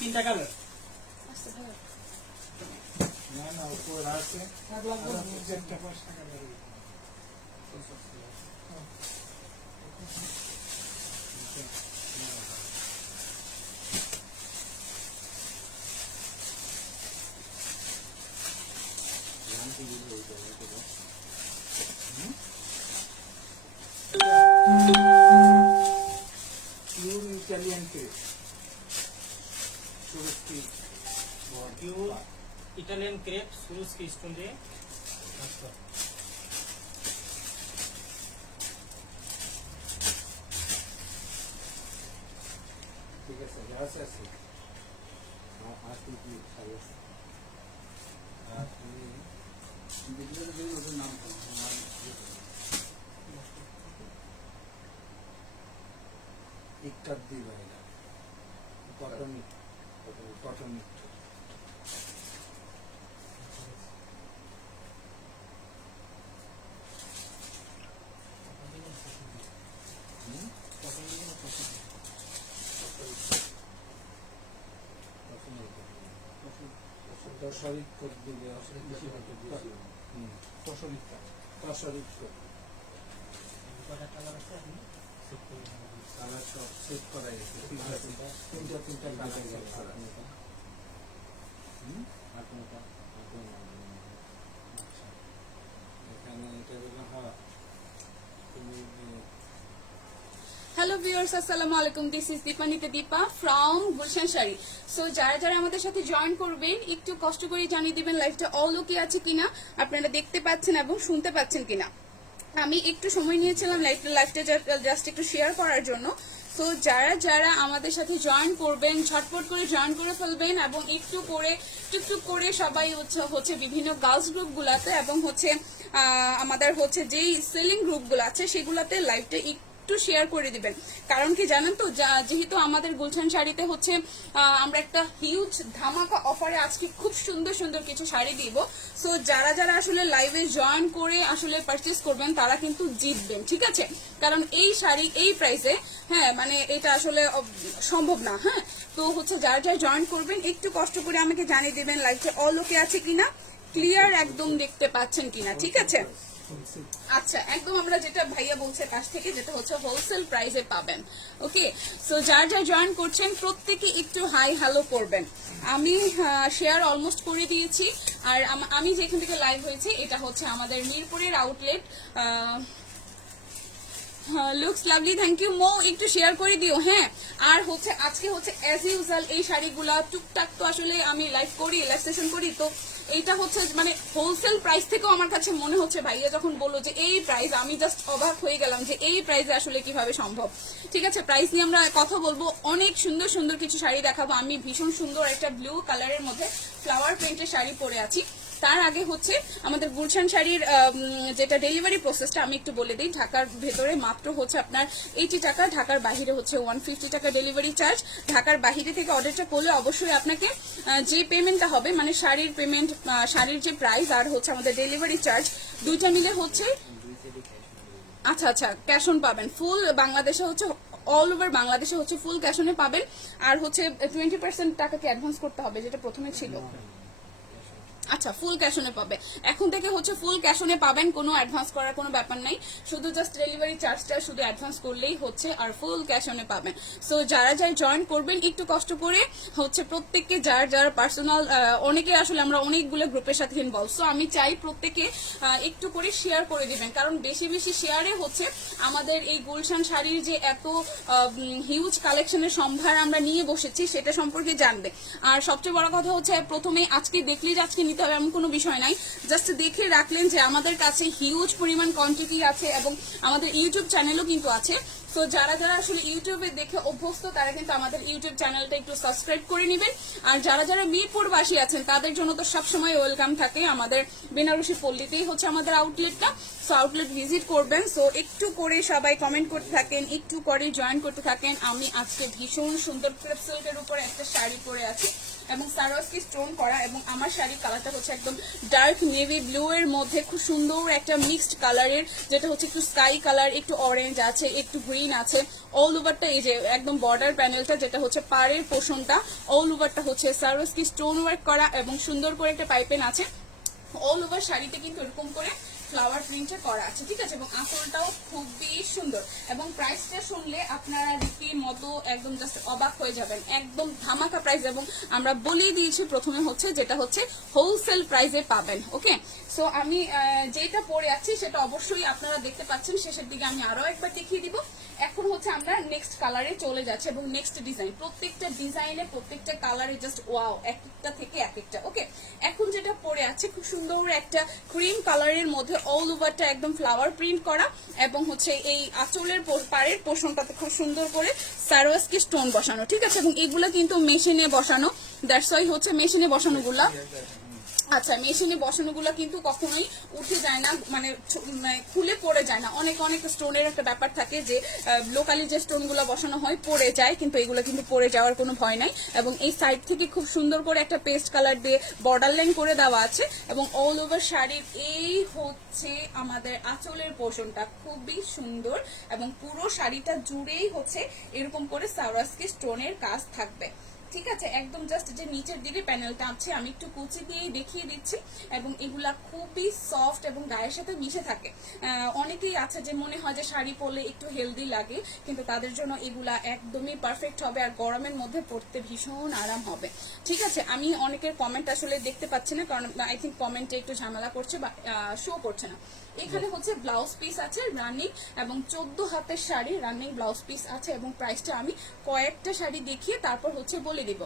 তিনটা কালার না না উপর আছে চারটা পাঁচটা colour pure Italian crepe pure Italian crepe सुरुज की स्टोन দিয়ে ঠিক আছে গ্লাস আছে আর কি কি শাড়ি আছে আর বিদ্যুৎ দিয়ে ওদের নাম इक्कत दी भाईला कॉटन कॉटन दशरिक कर दिले दशरिक কালার সব সেট করা আছে ঠিক আছে তিনটা কালার সেট করা আচ্ছা এখানে এটা হলো হ্যাঁ তুমি হ্যালো ভিউয়ার্স আসসালামু আলাইকুম দিস ইজ দীপানিতে দীপা ফ্রম গুলশান শাড়ি সো যারা যারা আমাদের সাথে জয়েন করবেন একটু কষ্ট করে জানিয়ে দিবেন লাইভটা অল ওকে আছে কিনা আপনারা দেখতে পাচ্ছেন এবং শুনতে পাচ্ছেন কিনা আমি একটু সময় নিয়েছিলাম লাইভটা জাস্ট একটু শেয়ার করার জন্য সো যারা যারা আমাদের সাথে জয়েন করবেন ঝটপট করে জয়েন করে ফেলবেন এবং একটু করে টুকটুক করে সবাই হচ্ছে বিভিন্ন গার্লস গ্রুপগুলোতে এবং হচ্ছে আমাদের হচ্ছে যেই সেলিং গ্রুপগুলো আছে সেগুলোতে লাইভটা একটু শেয়ার করে দিবেন কারণ কি জানেন তো যেহেতু আমাদের গুলশান শাড়িতে হচ্ছে আমরা একটা হিউজ ধামাকা অফারে আজকে খুব সুন্দর সুন্দর কিছু শাড়ি দিব সো যারা যারা আসলে লাইভে জয়েন করে আসলে পারচেস করবেন তারা কিন্তু জিতবেন ঠিক আছে কারণ এই শাড়ি এই প্রাইসে হ্যাঁ মানে এটা আসলে সম্ভব না হ্যাঁ তো হচ্ছে যারা যারা জয়েন করবেন একটু কষ্ট করে আমাকে জানিয়ে দিবেন লাইভটা অল ওকে আছে কিনা ক্লিয়ার একদম দেখতে পাচ্ছেন কিনা ঠিক আছে আচ্ছা একদম আমরা যেটা ভাইয়া বলছে কাছ থেকে যেটা হচ্ছে হোলসেল প্রাইসে পাবেন ওকে সো যার যা জয়েন করছেন প্রত্যেকে একটু হাই হ্যালো করবেন আমি শেয়ার অলমোস্ট করে দিয়েছি আর আমি যেখান থেকে লাইভ হয়েছি এটা হচ্ছে আমাদের মিরপুরের outlet looks lovely thank you মো একটু শেয়ার করে দিও হ্যাঁ আর হচ্ছে আজকে হচ্ছে অ্যাজ ইউজুয়াল এই শাড়িগুলা টুকটাক তো আসলে আমি লাইভ করি লাইভ সেশন করি তো এইটা হচ্ছে মানে হোলসেল প্রাইস থেকেও আমার কাছে মনে হচ্ছে ভাইয়া যখন বললো যে এই প্রাইস আমি জাস্ট অবাক হয়ে গেলাম যে এই প্রাইসে আসলে কিভাবে সম্ভব ঠিক আছে প্রাইস নিয়ে আমরা কথা বলবো অনেক সুন্দর সুন্দর কিছু শাড়ি দেখাবো আমি ভীষণ সুন্দর একটা ব্লু কালারের মধ্যে ফ্লাওয়ার প্রিন্টের শাড়ি পরে আছি তার আগে হচ্ছে আমাদের গুলশান শাড়ির যেটা ডেলিভারি প্রসেসটা আমি একটু বলে দিই ঢাকার ভেতরে মাত্র হচ্ছে আপনার 80 টাকা ঢাকার বাহিরে হচ্ছে 150 টাকা ডেলিভারি চার্জ ঢাকার বাহিরে থেকে অর্ডারটা করলে অবশ্যই আপনাকে যে পেমেন্টটা হবে মানে শাড়ির পেমেন্ট শাড়ির যে প্রাইস আর হচ্ছে আমাদের ডেলিভারি চার্জ দুইটা মিলে হচ্ছে আচ্ছা আচ্ছা ক্যাশ অন পাবেন ফুল বাংলাদেশে হচ্ছে অল ওভার বাংলাদেশে হচ্ছে ফুল ক্যাশ অনে পাবেন আর হচ্ছে 20% টাকাকে অ্যাডভান্স করতে হবে যেটা প্রথমে ছিল আচ্ছা ফুল ক্যাশ অনে পাবে এখন থেকে হচ্ছে ফুল ক্যাশ অনে পাবেন কোনো অ্যাডভান্স করার কোনো ব্যাপার নাই শুধু জাস্ট ডেলিভারি চার্জটা শুধু অ্যাডভান্স করলেই হচ্ছে আর ফুল ক্যাশ অনে পাবেন সো যারা যারা জয়েন করবেন একটু কষ্ট করে হচ্ছে প্রত্যেককে যার যারা পার্সোনাল অনেকে আসলে আমরা অনেকগুলো গ্রুপের সাথে ইনভলভ সো আমি চাই প্রত্যেকে একটু করে শেয়ার করে দিবেন কারণ বেশি বেশি শেয়ারে হচ্ছে আমাদের এই গুলশান শাড়ির যে এত হিউজ কালেকশনের সম্ভার আমরা নিয়ে বসেছি সেটা সম্পর্কে জানবে আর সবচেয়ে বড় কথা হচ্ছে প্রথমে আজকে দেখলেই আজকে নিতে হবে এমন কোনো বিষয় নাই জাস্ট দেখে রাখলেন যে আমাদের কাছে হিউজ পরিমাণ কোয়ান্টিটি আছে এবং আমাদের ইউটিউব চ্যানেলও কিন্তু আছে সো যারা যারা আসলে ইউটিউবে দেখে অভ্যস্ত তারা কিন্তু আমাদের ইউটিউব চ্যানেলটা একটু সাবস্ক্রাইব করে নেবেন আর যারা যারা মিরপুরবাসী আছেন তাদের জন্য তো সবসময় ওয়েলকাম থাকে আমাদের বেনারসি পল্লীতেই হচ্ছে আমাদের আউটলেটটা সো আউটলেট ভিজিট করবেন সো একটু করে সবাই কমেন্ট করতে থাকেন একটু করে জয়েন করতে থাকেন আমি আজকে ভীষণ সুন্দর ক্রেপ সিল্কের উপরে একটা শাড়ি পরে আছি এবং সারোয়ারস্কি স্টোন করা, এবং আমার শাড়ির কালারটা হচ্ছে একদম ডার্ক নেভি ব্লু এর মধ্যে খুব সুন্দর একটা মিক্সড কালারের, যেটা হচ্ছে একটু স্কাই কালার, একটু অরেঞ্জ আছে, একটু গ্রিন আছে। অল ওভারটা এই যে একদম বর্ডার প্যানেলটা যেটা হচ্ছে পাড়ের পোর্শনটা, অল ওভারটা হচ্ছে সারোয়ারস্কি স্টোন ওয়ার্ক করা এবং সুন্দর করে একটা পাইপেন আছে। অল ওভার শাড়িতে কিন্তু এরকম করে ফ্লাওয়ার প্রিন্টে করা আছে, ঠিক আছে, এবং আঁচলটাও খুবই সুন্দর। এবং প্রাইসটা শুনলে আপনারা রীতির মতো একদম জাস্ট অবাক হয়ে যাবেন, একদম ধামাকা প্রাইস। এবং আমরা বলেই দিয়েছি প্রথমে হচ্ছে যেটা হচ্ছে হোলসেল প্রাইসে পাবেন। ওকে, সো আমি যেটা পরে আছি সেটা অবশ্যই আপনারা দেখতে পাচ্ছেন, শেষের দিকে আমি আরো একবার দেখিয়ে দিব। এখন হচ্ছে আমরা নেক্সট কালারে চলে যাচ্ছি এবং নেক্সট ডিজাইন, প্রত্যেকটা ডিজাইনে প্রত্যেকটা কালারে জাস্ট ওয়াও, এক একটা থেকে এক একটা। ওকে, এখন যেটা পরে আছে খুব সুন্দর একটা ক্রিম কালারের মধ্যে অল ওভারটা একদম ফ্লাওয়ার প্রিন্ট করা, এবং হচ্ছে এই আঁচলের পাড়ের পোর্শনটাতে খুব সুন্দর করে সারোয়ারস্কি স্টোন বসানো, ঠিক আছে, এবং এগুলা কিন্তু মেশিনে বসানো, দ্যাটস ওয়াই হচ্ছে মেশিনে বসানো গুলা। আচ্ছা, মেশিনে বসানোগুলো কিন্তু কখনোই উঠে যায় না, মানে খুলে পড়ে যায় না। অনেক অনেক স্টোনের একটা ব্যাপার থাকে যে লোকালি যে স্টোনগুলো বসানো হয় পড়ে যায়, কিন্তু এগুলো কিন্তু পড়ে যাওয়ার কোনো ভয় নাই। এবং এই সাইড থেকে খুব সুন্দর করে একটা পেস্ট কালার দিয়ে বর্ডার লাইন করে দেওয়া আছে, এবং অল ওভার শাড়ির এই হচ্ছে আমাদের আঁচলের পোর্শনটা খুবই সুন্দর, এবং পুরো শাড়িটা জুড়েই হচ্ছে এরকম করে সারোয়ারস্কি স্টোনের কাজ থাকবে, ঠিক আছে। একদম জাস্ট যে নিচের দিকে প্যানেলটা আছে আমি একটু কুচি দিয়েই দেখিয়ে দিচ্ছি, এবং এগুলা খুবই সফট এবং গায়ের সাথে মিশে থাকে। অনেকেই আছে যে মনে হয় যে শাড়ি পরলে একটু হেলদি লাগে, কিন্তু তাদের জন্য এগুলা একদমই পারফেক্ট হবে, আর গরমের মধ্যে পরতে ভীষণ আরাম হবে, ঠিক আছে। আমি অনেকের কমেন্ট আসলে দেখতে পাচ্ছি না, কারণ আই থিঙ্ক কমেন্টে একটু ঝামেলা করছে বা শো করছে না। এখানে হচ্ছে ব্লাউজ পিস আছে রানিং, এবং 14 হাতের শাড়ি রানিং ব্লাউজ পিস আছে, এবং প্রাইসটা আমি কয়েকটা শাড়ি দেখিয়ে তারপর হচ্ছে বলে দিব,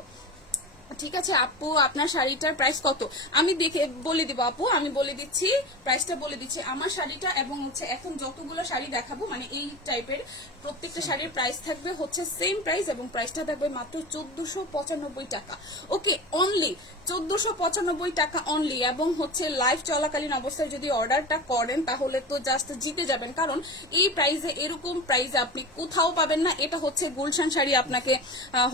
ঠিক আছে। আপু আপনার শাড়িটার প্রাইস কত আমি দেখে বলে দিব, আপু আমি বলে দিচ্ছি, প্রাইসটা বলে দিচ্ছি। আমার শাড়িটা এবং হচ্ছে এখন যতগুলো শাড়ি দেখাবো মানে এই টাইপের প্রত্যেকটা শাড়ির প্রাইস থাকবে হচ্ছে সেম প্রাইস, এবং প্রাইসটা থাকবে মাত্র 1495 টাকা। ওকে, অনলি 1495 টাকা অনলি। এবং হচ্ছে লাইভ চলাকালীন অবস্থায় যদি অর্ডারটা করেন তাহলে তো জাস্ট জিতে যাবেন, কারণ এই প্রাইসে এরকম প্রাইসে আপনি কোথাও পাবেন না। এটা হচ্ছে গুলশান শাড়ি আপনাকে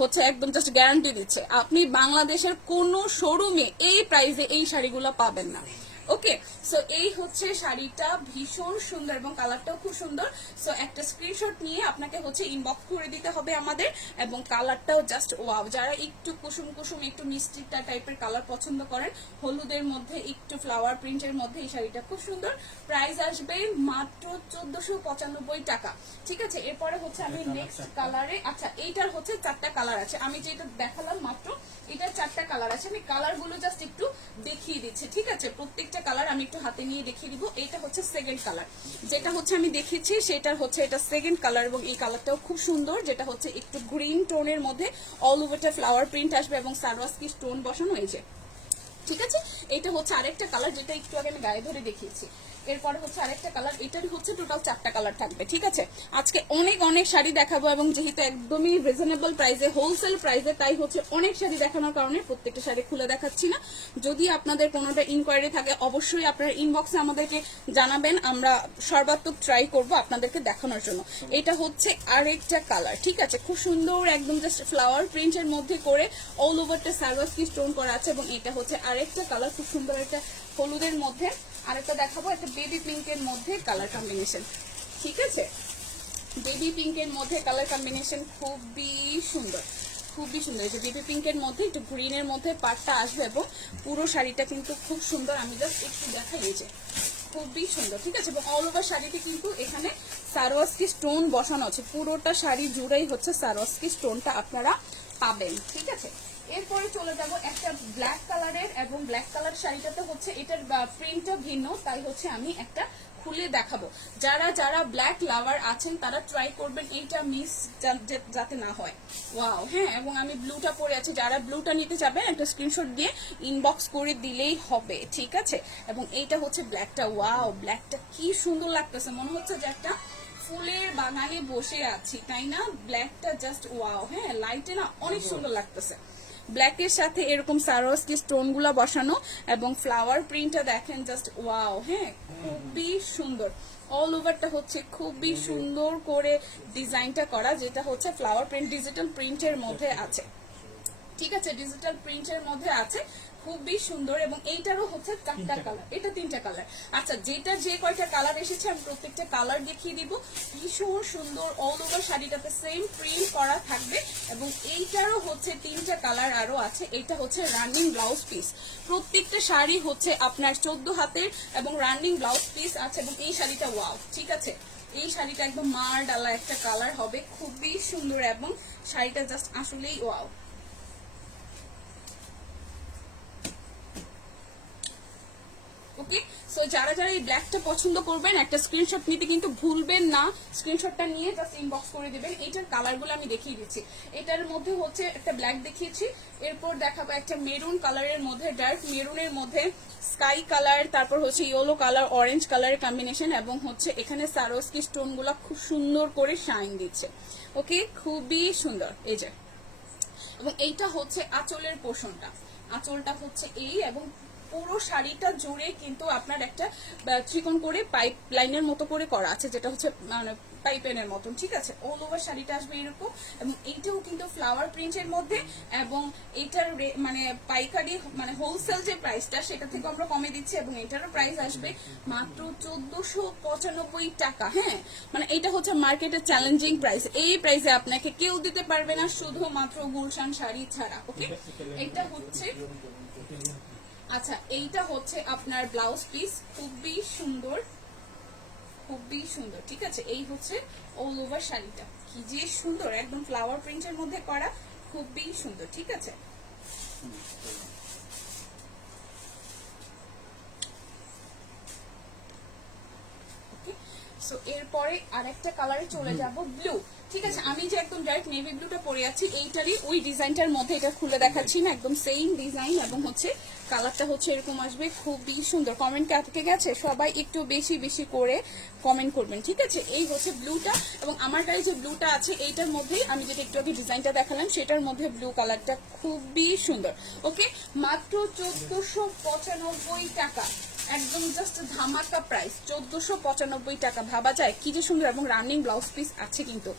হচ্ছে একদম জাস্ট গ্যারান্টি দিচ্ছে, আপনি বাংলাদেশের কোন শোরুমে এই প্রাইসে এই শাড়িগুলো পাবেন না। ওকে, সো এই হচ্ছে শাড়িটা, ভীষণ সুন্দর এবং কালারটাও খুব সুন্দর। সো একটা স্ক্রিনশট নিয়ে আপনাকে হচ্ছে ইনবক্স করে দিতে হবে আমাদের, এবং কালারটাও জাস্ট ওয়াও। যারা একটু কুসুম কুসুম একটু মিষ্টিটা টাইপের কালার পছন্দ করেন, হলুদের মধ্যে একটু ফ্লাওয়ার প্রিন্টের মধ্যে, এই শাড়িটা খুব সুন্দর। প্রাইস আসবে মাত্র 1495 টাকা, ঠিক আছে। এরপরে হচ্ছে আমি নেক্সট কালারে, আচ্ছা এইটার হচ্ছে 4টা কালার আছে, আমি যেটা দেখালাম মাত্র এটার 4টা কালার আছে। আমি কালারগুলো জাস্ট একটু দেখিয়ে দিচ্ছি, ঠিক আছে। প্রত্যেকটা কালার আমি একটু হাতে নিয়ে দেখিয়ে দিব। এটা হচ্ছে সেকেন্ড কালার, যেটা হচ্ছে আমি দেখিয়েছি সেটার হচ্ছে এটা সেকেন্ড কালার, এবং এই কালারটাও খুব সুন্দর, যেটা হচ্ছে একটু গ্রিন টোনের মধ্যে অল ওভারটা ফ্লাওয়ার প্রিন্ট আসবে এবং সারোয়ারস্কি স্টোন বসানো হয়েছে, ঠিক আছে। এটা হচ্ছে আরেকটা কালার, যেটা একটু আগে আমি গায়ে ধরে দেখিয়েছি। এরপরে হচ্ছে আরেকটা কালার, এটার হচ্ছে টোটাল 4টা কালার থাকবে, ঠিক আছে। আজকে অনেক অনেক শাড়ি দেখাবো, এবং যেহেতু একদমই রিজনেবল প্রাইসে হোলসেল প্রাইসে, তাই হচ্ছে অনেক শাড়ি দেখানোর কারণে প্রত্যেকটা শাড়ি খুলে দেখাচ্ছি না। যদি আপনাদের কোনোটা ইনকোয়ারি থাকে অবশ্যই আপনারা ইনবক্সে আমাদেরকে জানাবেন, আমরা সর্বাত্মক ট্রাই করব আপনাদেরকে দেখানোর জন্য। এটা হচ্ছে আরেকটা কালার, ঠিক আছে, খুব সুন্দর একদম জাস্ট ফ্লাওয়ার প্রিন্টের মধ্যে করে অল ওভারটা সারোয়ারস্কি স্টোন করা আছে, এবং এটা হচ্ছে আরেকটা কালার, খুব সুন্দর একটা হলুদের মধ্যে। আরেকটা দেখাবো একটা বেবি পিঙ্কের মধ্যে কালার কম্বিনেশন, ঠিক আছে, বেবি পিঙ্কের মধ্যে কালার কম্বিনেশন খুবই সুন্দর, খুবই সুন্দর। এই যে বেবি পিঙ্কের মধ্যে একটু গ্রিনের মধ্যে পাড়টা আসবে, এবং পুরো শাড়িটা কিন্তু খুব সুন্দর। আমি জাস্ট একটু দেখাই, এই যে খুবই সুন্দর, ঠিক আছে। এবং অল ওভার শাড়িতে কিন্তু এখানে সারোয়ারস্কি স্টোন বসানো আছে, পুরোটা শাড়ি জুড়েই হচ্ছে সারোয়ারস্কি স্টোনটা আপনারা পাবেন, ঠিক আছে। এরপরে চলে যাব একটা ব্ল্যাক কালারের, এবং ব্ল্যাক কালার শাড়িটাতে হচ্ছে এটার প্রিন্টটা ভিন্ন, তাই হচ্ছে আমি একটা খুলে দেখাবো। যারা যারা ব্ল্যাক লাভার আছেন তারা ট্রাই করবেন এইটা মিস যাতে না হয়। ওয়াও, হ্যাঁ, এবং আমি ব্লুটা পরে আছি, যারা ব্লুটা নিতে যাবেন একটা স্ক্রিনশট দিয়ে ইনবক্স করে দিলেই হবে, ঠিক আছে। এবং এইটা হচ্ছে ব্ল্যাকটা, ওয়াও, ব্ল্যাকটা কি সুন্দর লাগতেছে, মনে হচ্ছে যে একটা ফুলের বাগানে বসে আছি, তাই না। ব্ল্যাকটা জাস্ট ওয়াও, হ্যাঁ, লাইটে না অনেক সুন্দর লাগতেছে। ব্ল্যাকের সাথে এরকম সারোয়ারস্কি স্টোন গুলা বসানো, এবং ফ্লাওয়ার প্রিন্টটা দেখেন জাস্ট ওয়াও, হ্যাঁ, খুবই সুন্দর। অল ওভারটা হচ্ছে খুবই সুন্দর করে ডিজাইনটা করা, যেটা হচ্ছে ফ্লাওয়ার প্রিন্ট ডিজিটাল প্রিন্টের মধ্যে আছে, ঠিক আছে, ডিজিটাল প্রিন্টের মধ্যে আছে, খুবই সুন্দর। এবং এইটারও হচ্ছে 4টা কালার, এটা 3টা কালার। আচ্ছা, যেটা যে কয়টা কালার এসেছে আমি প্রত্যেকটা কালার দেখিয়ে দিব। ভীষণ সুন্দর, অল ওভার শাড়িটাতে সেম প্রিন্ট করা থাকবে। এবং এইটারও হচ্ছে 3টা কালার আরো আছে। এটা হচ্ছে রানিং ব্লাউজ পিস, প্রত্যেকটা শাড়ি হচ্ছে আপনার 14 হাতের এবং রানিং ব্লাউজ পিস আছে। এবং এই শাড়িটা ওয়াও, ঠিক আছে, এই শাড়িটা একদম মার ডালা একটা কালার হবে, খুবই সুন্দর এবং শাড়িটা জাস্ট আসলেই ওয়াও। ওকে, সো যারা যারা এই ব্ল্যাকটা পছন্দ করবেন একটা স্ক্রিনশট নিতে কিন্তু ভুলবেন না, স্ক্রিনশটটা নিয়ে জাস্ট ইনবক্স করে দিবেন। এইটার কালারগুলো আমি দেখিয়ে দিচ্ছি। এটার মধ্যে হচ্ছে একটা ব্ল্যাক দেখিয়েছি, এরপর দেখাবো একটা মেরুন কালারের মধ্যে, ডার্ক মেরুনের মধ্যে স্কাই কালার, তারপর হচ্ছে ইয়েলো কালার, অরেঞ্জ কালারের কম্বিনেশন, এবং হচ্ছে এখানে সারোস্কি স্টোনগুলো খুব সুন্দর করে শাইন দিচ্ছে। ওকে, খুবই সুন্দর এই যে। এবং এইটা হচ্ছে আঁচলের পোর্শনটা, আঁচলটা হচ্ছে এই, এবং পুরো শাড়িটা জুড়ে কিন্তু আপনার একটা ত্রিকোণ করে পাইপ লাইনের মতো করে করা আছে, যেটা হচ্ছে মানে পাইপেনের মতন, ঠিক আছে। অল ওভার শাড়িটা আসবে এরকম। এবং এইটাও কিন্তু ফ্লাওয়ার প্রিন্টের মধ্যে, এবং এইটার মানে পাইকারি মানে হোলসেল যে প্রাইসটা সেটা থেকে আমরা কমে দিচ্ছি। এবং এটারও প্রাইস আসবে মাত্র 1495 টাকা। হ্যাঁ, মানে এটা হচ্ছে মার্কেটের চ্যালেঞ্জিং প্রাইস, এই প্রাইসে আপনাকে কেউ দিতে পারবে না, শুধুমাত্র গুলশান শাড়ি ছাড়া। ওকে, এটা হচ্ছে, আচ্ছা এইটা হচ্ছে আপনার ব্লাউজ পিস, খুবই সুন্দর, খুবই সুন্দর, ঠিক আছে। এই হচ্ছে অল ওভার শাড়িটা, কি যে সুন্দর, একদম ফ্লাওয়ার প্রিন্টের মধ্যে করা, খুবই সুন্দর, ঠিক আছে। সো এরপরে আরেকটা কালারে চলে যাব, ব্লু, ঠিক আছে। আমি যে একদম ডাইরেক্ট নেভি ব্লুটা পরে আছি, এইটারই ওই ডিজাইনটার মধ্যে, এটা খুলে দেখাচ্ছি না, একদম সেম ডিজাইন, এবং হচ্ছে কালারটা হচ্ছে এরকম আসবে, খুবই সুন্দর। কমেন্ট কাটকে গেছে, সবাই একটু বেশি বেশি করে কমেন্ট করবেন, ঠিক আছে। এই হচ্ছে ব্লুটা, এবং আমার কাছে যে ব্লুটা আছে এইটার মধ্যেই আমি যেটা একটু আগে ডিজাইনটা দেখালাম সেটার মধ্যে ব্লু কালারটা খুবই সুন্দর। ওকে, মাত্র 1495 টাকা, একদম জাস্ট ধামাকা প্রাইস, 1495 টাকা। ভাবা যায় কি যে সুন্দর, এবং রানিং ব্লাউজ পিস আছে কিন্তু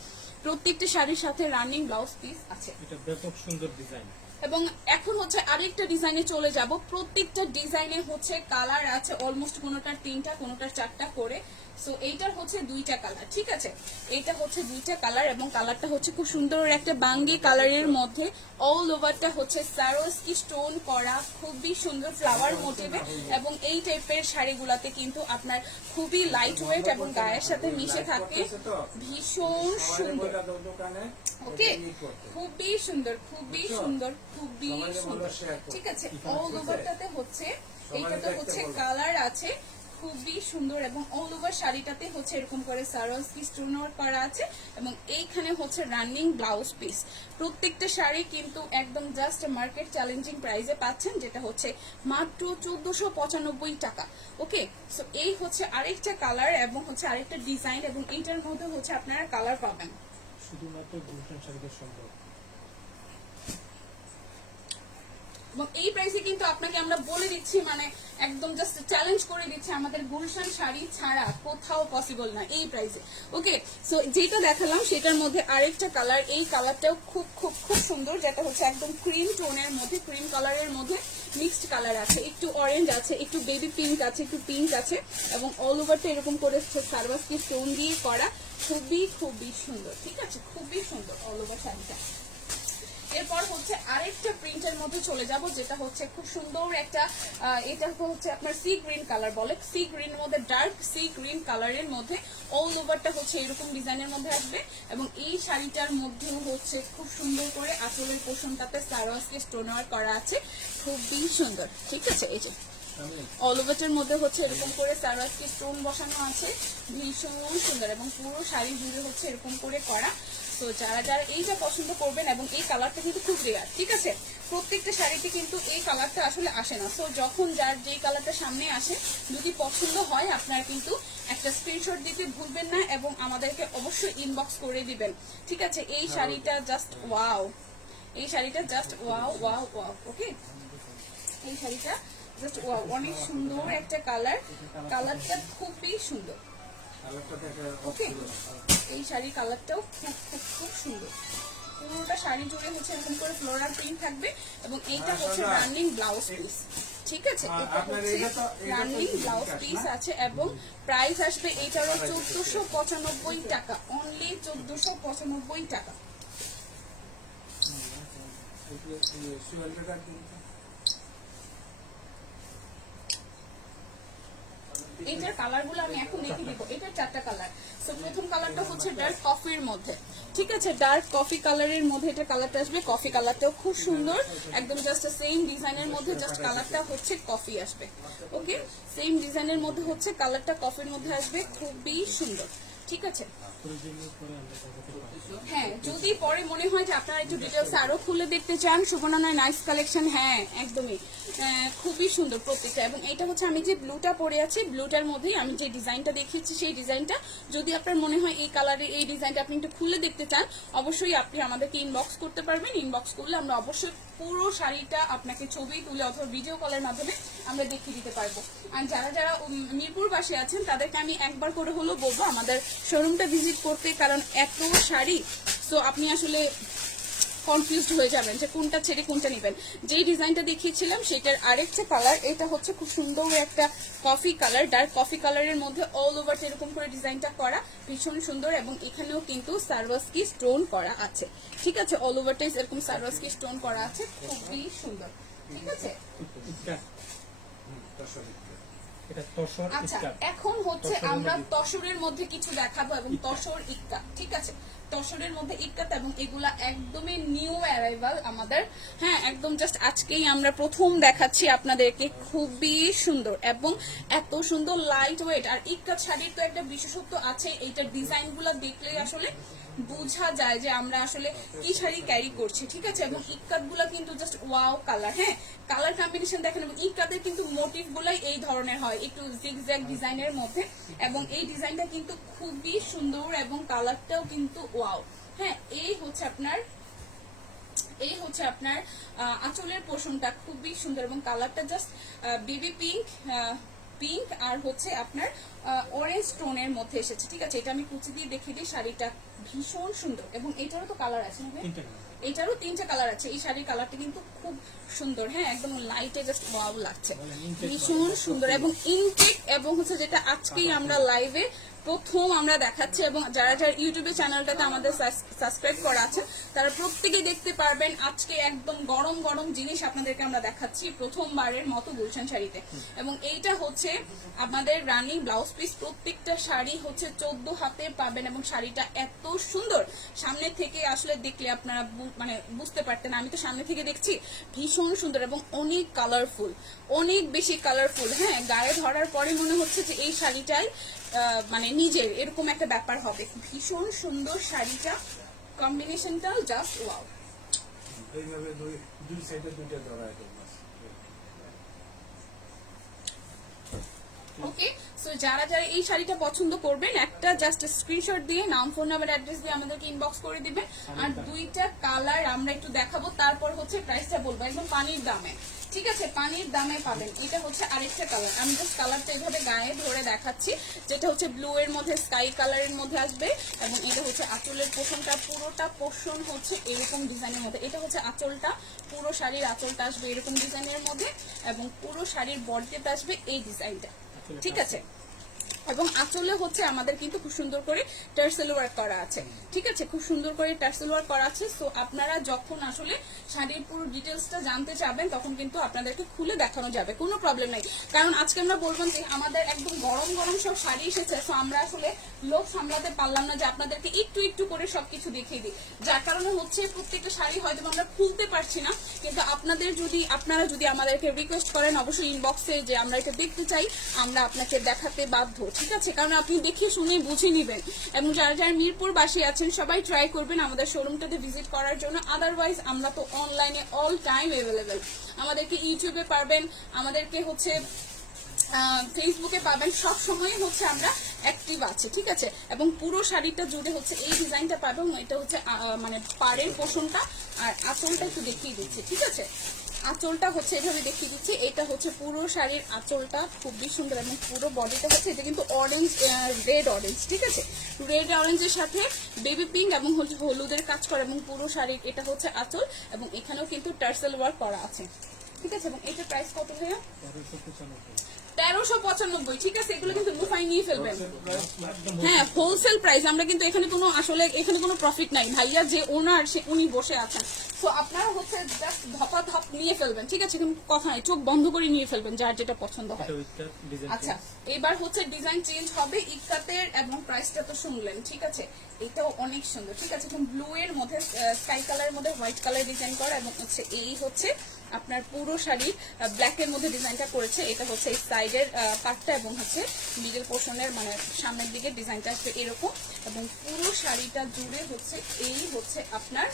প্রত্যেকটা শাড়ির সাথে রানিং ব্লাউজ পিস আছে। এটা ব্যাপক সুন্দর ডিজাইন। এবং এখন হচ্ছে আরেকটা ডিজাইনে চলে যাব। প্রত্যেকটা ডিজাইনে হচ্ছে কালার আছে অলমোস্ট, কোনোটার 3টা কোনোটার 4টা করে। সো এইটার হচ্ছে 2টা কালার, ঠিক আছে, এইটা হচ্ছে 2টা কালার, এবং কালারটা হচ্ছে খুব সুন্দর একটা বাঙ্গি কালারের মধ্যে, অল ওভারটা হচ্ছে সারোস্কি স্টোন করা, খুবই সুন্দর ফ্লাওয়ার মোটিভে। এবং এই টাইপের শাড়িগুলোতে কিন্তু আপনার খুবই লাইট ওয়েট এবং গায়ের সাথে মিশে থাকে, ভীষণ সুন্দর। ওকে, খুবই সুন্দর, খুবই সুন্দর, খুবই সুন্দর, ঠিক আছে। অল ওভারটাতে হচ্ছে, এইটাতে হচ্ছে কালার আছে, খুবই সুন্দর। এবং অল ওভার শাড়িটাতে হচ্ছে এরকম করে সারোস্কি স্টোন করা আছে, এবং এইখানে হচ্ছে রানিং ব্লাউজ পিস। প্রত্যেকটা শাড়ি কিন্তু একদম জাস্ট মার্কেট চ্যালেঞ্জিং প্রাইসে পাচ্ছেন, যেটা হচ্ছে মাত্র 1495 টাকা। ওকে, সো এই হচ্ছে আরেকটা কালার এবং হচ্ছে আরেকটা ডিজাইন, এবং এইটার মধ্যে হচ্ছে আপনারা কালার পাবেন। শুধুমাত্র গুলশান শাড়িতে সম্ভব। এবং এই প্রাইসে কিন্তু আপনাকে আমরা বলে দিচ্ছি, মানে একদম জাস্ট চ্যালেঞ্জ করে দিচ্ছি, আমাদের গুলশান শাড়ি ছাড়া কোথাও পসিবল না এই প্রাইসে। ওকে, সো যেটা দেখালাম সেটার মধ্যে আরেকটা কালার, এই কালারটাও খুব খুব খুব সুন্দর, যেটা হচ্ছে একদম ক্রিম টোনের মধ্যে, ক্রিম কালারের মধ্যে মিক্সড কালার আছে, একটু অরেঞ্জ আছে, একটু বেবি পিঙ্ক আছে, একটু পিঙ্ক আছে, এবং অল ওভারটা এরকম করে সারোস্কি স্টোন দিয়ে করা, খুবই খুবই সুন্দর, ঠিক আছে, খুবই সুন্দর অল ওভার শাড়িটা। এরপর হচ্ছে আরেকটা প্রিন্টের মধ্যে চলে যাব, যেটা হচ্ছে খুব সুন্দর একটা, এটা হচ্ছে আপনার সি গ্রিন কালার বলে, সি গ্রিন মধ্যে ডার্ক সি গ্রিন কালারের মধ্যে অল ওভারটা হচ্ছে এরকম ডিজাইনের মধ্যে আসবে। এবং এই শাড়িটার মধ্যেও হচ্ছে খুব সুন্দর করে আঁচলের পোর্শনটাতে সারোস্কি স্টোন করা আছে, খুবই সুন্দর, ঠিক আছে। এই যে অল ওভারটার মধ্যে হচ্ছে এরকম করে সারোস্কি স্টোন বসানো আছে, ভীষণ সুন্দর, এবং পুরো শাড়ি জুড়ে হচ্ছে এরকম করে করা। তো যারা যারা এইটা পছন্দ করবেন, এবং এই কালারটা কিন্তু খুব রেয়ার, ঠিক আছে, প্রত্যেকটা শাড়িতে কিন্তু এই কালারটা আসলে আসে না। সো যখন যার যেই কালারটা সামনে আসে যদি পছন্দ হয়, আপনারা কিন্তু একটা স্ক্রিনশট দিতে ভুলবেন না, এবং আমাদেরকে অবশ্যই ইনবক্স করে দিবেন, ঠিক আছে। এই শাড়িটা জাস্ট ওয়াও, এই শাড়িটা জাস্ট ওয়াও ওয়াও ওয়াও। ওকে, এই শাড়িটা জাস্ট ওয়াও, অনেক সুন্দর একটা কালার, কালারটা খুবই সুন্দর। ওকে, এই শাড়ির কালারটাও খুব খুব খুব সুন্দর। পুরোটা শাড়ি জুড়ে হচ্ছে এরকম করে ফ্লোরাল প্রিন্ট থাকবে এবং এইটা হচ্ছে রানিং ব্লাউজ পিস। ঠিক আছে, এটা হচ্ছে রানিং ব্লাউজ পিস আছে এবং প্রাইস আসবে এইটারও 1495 টাকা, অনলি 1495 টাকা। এটার কালার গুলো আমি এখন দেখে দিব। এটার 4টা কালার। সো প্রথম কালারটা হচ্ছে ডার্ক কফির মধ্যে, ঠিক আছে, ডার্ক কফি কালারের মধ্যে এটা কালারটা আসবে। কফি কালারটাও খুব সুন্দর, একদম জাস্ট সেম ডিজাইনের মধ্যে, জাস্ট কালারটা হচ্ছে কফি আসবে। ওকে, সেম ডিজাইনের মধ্যে হচ্ছে কালারটা কফির মধ্যে আসবে, খুবই সুন্দর। ঠিক আছে, হ্যাঁ যদি পরে মনে হয় যে আপনারা একটু ডিটেলস আরো খুলে দেখতে চান, সুবর্ণার নাইস কালেকশন, হ্যাঁ একদমই খুবই সুন্দর প্রত্যেকটা। এবং এটা হচ্ছে আমি যে ব্লুটা পরে আছি, ব্লুটার মধ্যেই আমি যে ডিজাইনটা দেখিয়েছি সেই ডিজাইনটা, যদি আপনার মনে হয় এই কালারের এই ডিজাইনটা আপনি একটু খুলে দেখতে চান, অবশ্যই আপনি আমাদেরকে ইনবক্স করতে পারবেন। ইনবক্স করলে আমরা অবশ্যই পুরো শাড়িটা আপনাকে ছবি তুলে অথবা ভিডিও কলের মাধ্যমে আমরা দেখিয়ে দিতে পারবো। আর যারা যারা মিরপুরবাসী আছেন তাদেরকে আমি একবার করে হলেও বলবো আমাদের শোরুমটা ভিজিট করতে, কারণ এত শাড়ি, সো আপনি আসলে কনফিউজড হয়ে যাবেন যে কোনটা ছেড়ে কোনটা নেবেন। যেই ডিজাইনটা দেখিয়েছিলাম সেটার আরেকটা কালার, এটা হচ্ছে খুব সুন্দর একটা কফি কালার, ডার্ক কফি কালারের মধ্যে অল ওভার এরকম করে ডিজাইনটা করা, ভীষণ সুন্দর। এবং এখানেও কিন্তু সার্ভাসকি স্টোন করা আছে। ঠিক আছে, অল ওভারটা এরকম সার্ভাসকি স্টোন করা আছে, খুবই সুন্দর। ঠিক আছে, আচ্ছা এখন হচ্ছে আমরা তসরের মধ্যে কিছু দেখাবো এবং তসর ইক্কা। ঠিক আছে, তসরের মধ্যে ইক্কাত এবং এগুলা একদমই নিউ অ্যারাইভাল আমাদের, হ্যাঁ একদম জাস্ট আজকেই আমরা প্রথম দেখাচ্ছি আপনাদেরকে, খুবই সুন্দর এবং এত সুন্দর লাইট ওয়েট। আর ইক্কাত শাড়ির তো একটা বিশেষত্ব আছে, এইটার ডিজাইন গুলা দেখলেই আসলে বোঝা যায় যে আমরা আসলে কি শাড়ি ক্যারি করছি। ঠিক আছে, এবং ইক্কাত গুলা কিন্তু জাস্ট ওয়াও কালার, হ্যাঁ কালার কম্বিনেশন দেখেন। এবং ইক্কাতের কিন্তু মোটিভ গুলাই এই ধরনের হয়, একটু জিগজ্যাগ ডিজাইনের মধ্যে, এবং এই ডিজাইনটা কিন্তু খুবই সুন্দর এবং কালারটাও কিন্তু ওয়াও। হ্যাঁ, এই হচ্ছে আপনার আঁচলের পোর্শনটা খুবই সুন্দর এবং কালারটা জাস্ট বেবি পিঙ্ক আর হচ্ছে আপনার অরেঞ্জ টোনের মধ্যে এসেছে। ঠিক আছে, এটা আমি কুচি দিয়ে দেখিয়ে দিই, শাড়িটা ভীষণ সুন্দর এবং এটারও তো কালার আছে, এটারও 3টা কালার আছে। এই শাড়ির কালারটা কিন্তু খুব সুন্দর, হ্যাঁ একদম লাইটে জাস্ট ওয়াও লাগছে, ভীষণ সুন্দর এবং ইনটেক। এবং হচ্ছে যেটা আজকেই আমরা লাইভে প্রথম আমরা দেখাচ্ছি, এবং যারা যারা ইউটিউবে চ্যানেলটাতে আমাদের সাবস্ক্রাইব করা আছে তারা প্রত্যেকেই দেখতে পারবেন। আজকে একদম গরম গরম জিনিস আপনাদেরকে আমরা দেখাচ্ছি প্রথমবারের মতো গুলশান শাড়িতে। এবং এইটা হচ্ছে আমাদের রানিং ব্লাউজ পিস, প্রত্যেকটা শাড়ি হচ্ছে 14 হাতে পাবেন এবং শাড়িটা এত সুন্দর, সামনে থেকে আসলে দেখলে আপনারা মানে বুঝতে পারতেন, আমি তো সামনে থেকে দেখছি, ভীষণ সুন্দর এবং অনেক কালারফুল, অনেক বেশি কালারফুল। হ্যাঁ, গায়ে ধরার পরে মনে হচ্ছে যে এই শাড়িটাই মানে নিজের এরকম একটা ব্যাপার হবে। ভীষণ সুন্দর শাড়িটা, কম্বিনেশনটাও জাস্ট ওয়াও। এইভাবে দুই সাইডে দুইটা ধরা আছে। ওকে, সো যারা যারা এই শাড়িটা পছন্দ করবেন একটা জাস্ট স্ক্রিনশট দিয়ে নাম, ফোন নাম্বার, অ্যাড্রেস দিয়ে আমাদেরকে ইনবক্স করে দিবেন। আর 2টা কালার আমরা একটু দেখাবো, তারপর হচ্ছে প্রাইসটা বলবো একদম পানির দামে। ঠিক আছে, পানির দামে পাবেন। এটা হচ্ছে আরেকটা কালার, আমি জাস্ট কালারটা এইভাবে গায়ে ধরে দেখাচ্ছি, যেটা হচ্ছে ব্লু এর মধ্যে স্কাই কালারের মধ্যে আসবে। এবং এটা হচ্ছে আঁচলের পোর্শনটা, পুরোটা পোর্শন হচ্ছে এরকম ডিজাইনের মধ্যে। এটা হচ্ছে আঁচলটা, পুরো শাড়ির আঁচলটা আসবে এরকম ডিজাইনের মধ্যে এবং পুরো শাড়ির বডিতে আসবে এই ডিজাইনটা। ঠিক আছে, এবং আঁচলে হচ্ছে আমাদের কিন্তু খুব সুন্দর করে টার্সেল ওয়ার্ক করা আছে। ঠিক আছে, খুব সুন্দর করে টার্সেল ওয়ার্ক করা আছে। সো আপনারা যখন আসলে শাড়ির পুরো ডিটেলসটা জানতে চাবেন তখন কিন্তু আপনাদেরকে খুলে দেখানো যাবে, কোনো প্রবলেম নাই। কারণ আজকে আমরা বলবেন যে আমাদের একদম গরম গরম সব শাড়ি এসেছে, সো আমরা আসলে লোক সামলাতে পারলাম না যে আপনাদেরকে একটু একটু করে সবকিছু দেখিয়ে দিই, যার কারণে হচ্ছে প্রত্যেকটা শাড়ি হয়তো আমরা খুলতে পারছি না। কিন্তু আপনারা যদি আমাদেরকে রিকোয়েস্ট করেন অবশ্যই ইনবক্সে যে আমরা এটা দেখতে চাই, আমরা আপনাকে দেখাতে বাধ্য। ঠিক আছে, কারণ আপনি দেখে শুনে বুঝে নিবেন। এবং যারা যারা মিরপুরবাসী আছেন সবাই ট্রাই করবেন আমাদের শোরুমটাতে ভিজিট করার জন্য। আদারওয়াইজ আমরা তো অনলাইনে অল টাইম অ্যাভেলেবেল, আমাদেরকে ইউটিউবে পাবেন, আমাদেরকে হচ্ছে ফেসবুকে পাবেন, সব সময় হচ্ছে আমরা অ্যাক্টিভ আছে। ঠিক আছে, এবং পুরো শাড়িটা জুড়ে হচ্ছে এই ডিজাইনটা পাবেন। এটা হচ্ছে মানে পাড়ের পোর্শনটা, আর আঁচলটা একটু দেখিয়ে দিচ্ছি। ঠিক আছে, আঁচলটা হচ্ছে এভাবে দেখিয়ে দিচ্ছি, এটা হচ্ছে পুরো শাড়ির আঁচলটা খুবই সুন্দর এবং পুরো বডিটা হচ্ছে এটা কিন্তু অরেঞ্জ রেড অরেঞ্জ, ঠিক আছে, রেড অরেঞ্জের সাথে বেবি পিঙ্ক এবং হচ্ছে হলুদের কাজ করা এবং পুরো শাড়ির এটা হচ্ছে আঁচল এবং এখানেও কিন্তু টার্সেল ওয়ার্ক করা আছে, ঠিক আছে। এবং এটার প্রাইস কত ভাইয়া? 1395, ঠিক আছে। এগুলো কিন্তু মুফাই নিয়ে ফেলবেন, হ্যাঁ হোলসেল প্রাইস। আমরা কিন্তু এখানে কোনো আসলে এখানে কোনো প্রফিট নাই, ভাইয়া যে ওনার সে উনি বসে আছেন, তো আপনারা হচ্ছে জাস্ট ধপা ধপ নিয়ে ফেলবেন, ঠিক আছে, কোনো কথা নাই, চোখ বন্ধ করে নিয়ে ফেলবেন যার যেটা পছন্দ হয়। আচ্ছা এবার হচ্ছে ডিজাইন চেঞ্জ হবে ইক্কাতের এবং প্রাইসটা তো শুনলেন, ঠিক আছে, এটাও অনেক সুন্দর, ঠিক আছে, ব্লু এর মধ্যে স্কাই কালারের মধ্যে হোয়াইট কালার ডিজাইন করা এবং হচ্ছে এই হচ্ছে আপনার পুরো শাড়ি ব্ল্যাক এর মধ্যে ডিজাইনটা করেছে, এটা হচ্ছে এই সাইডের পার্টটা এবং হচ্ছে মিডল পোর্শনের মানে সামনের দিকে ডিজাইনটা আসবে এরকম এবং পুরো শাড়িটা জুড়ে হচ্ছে এই হচ্ছে আপনার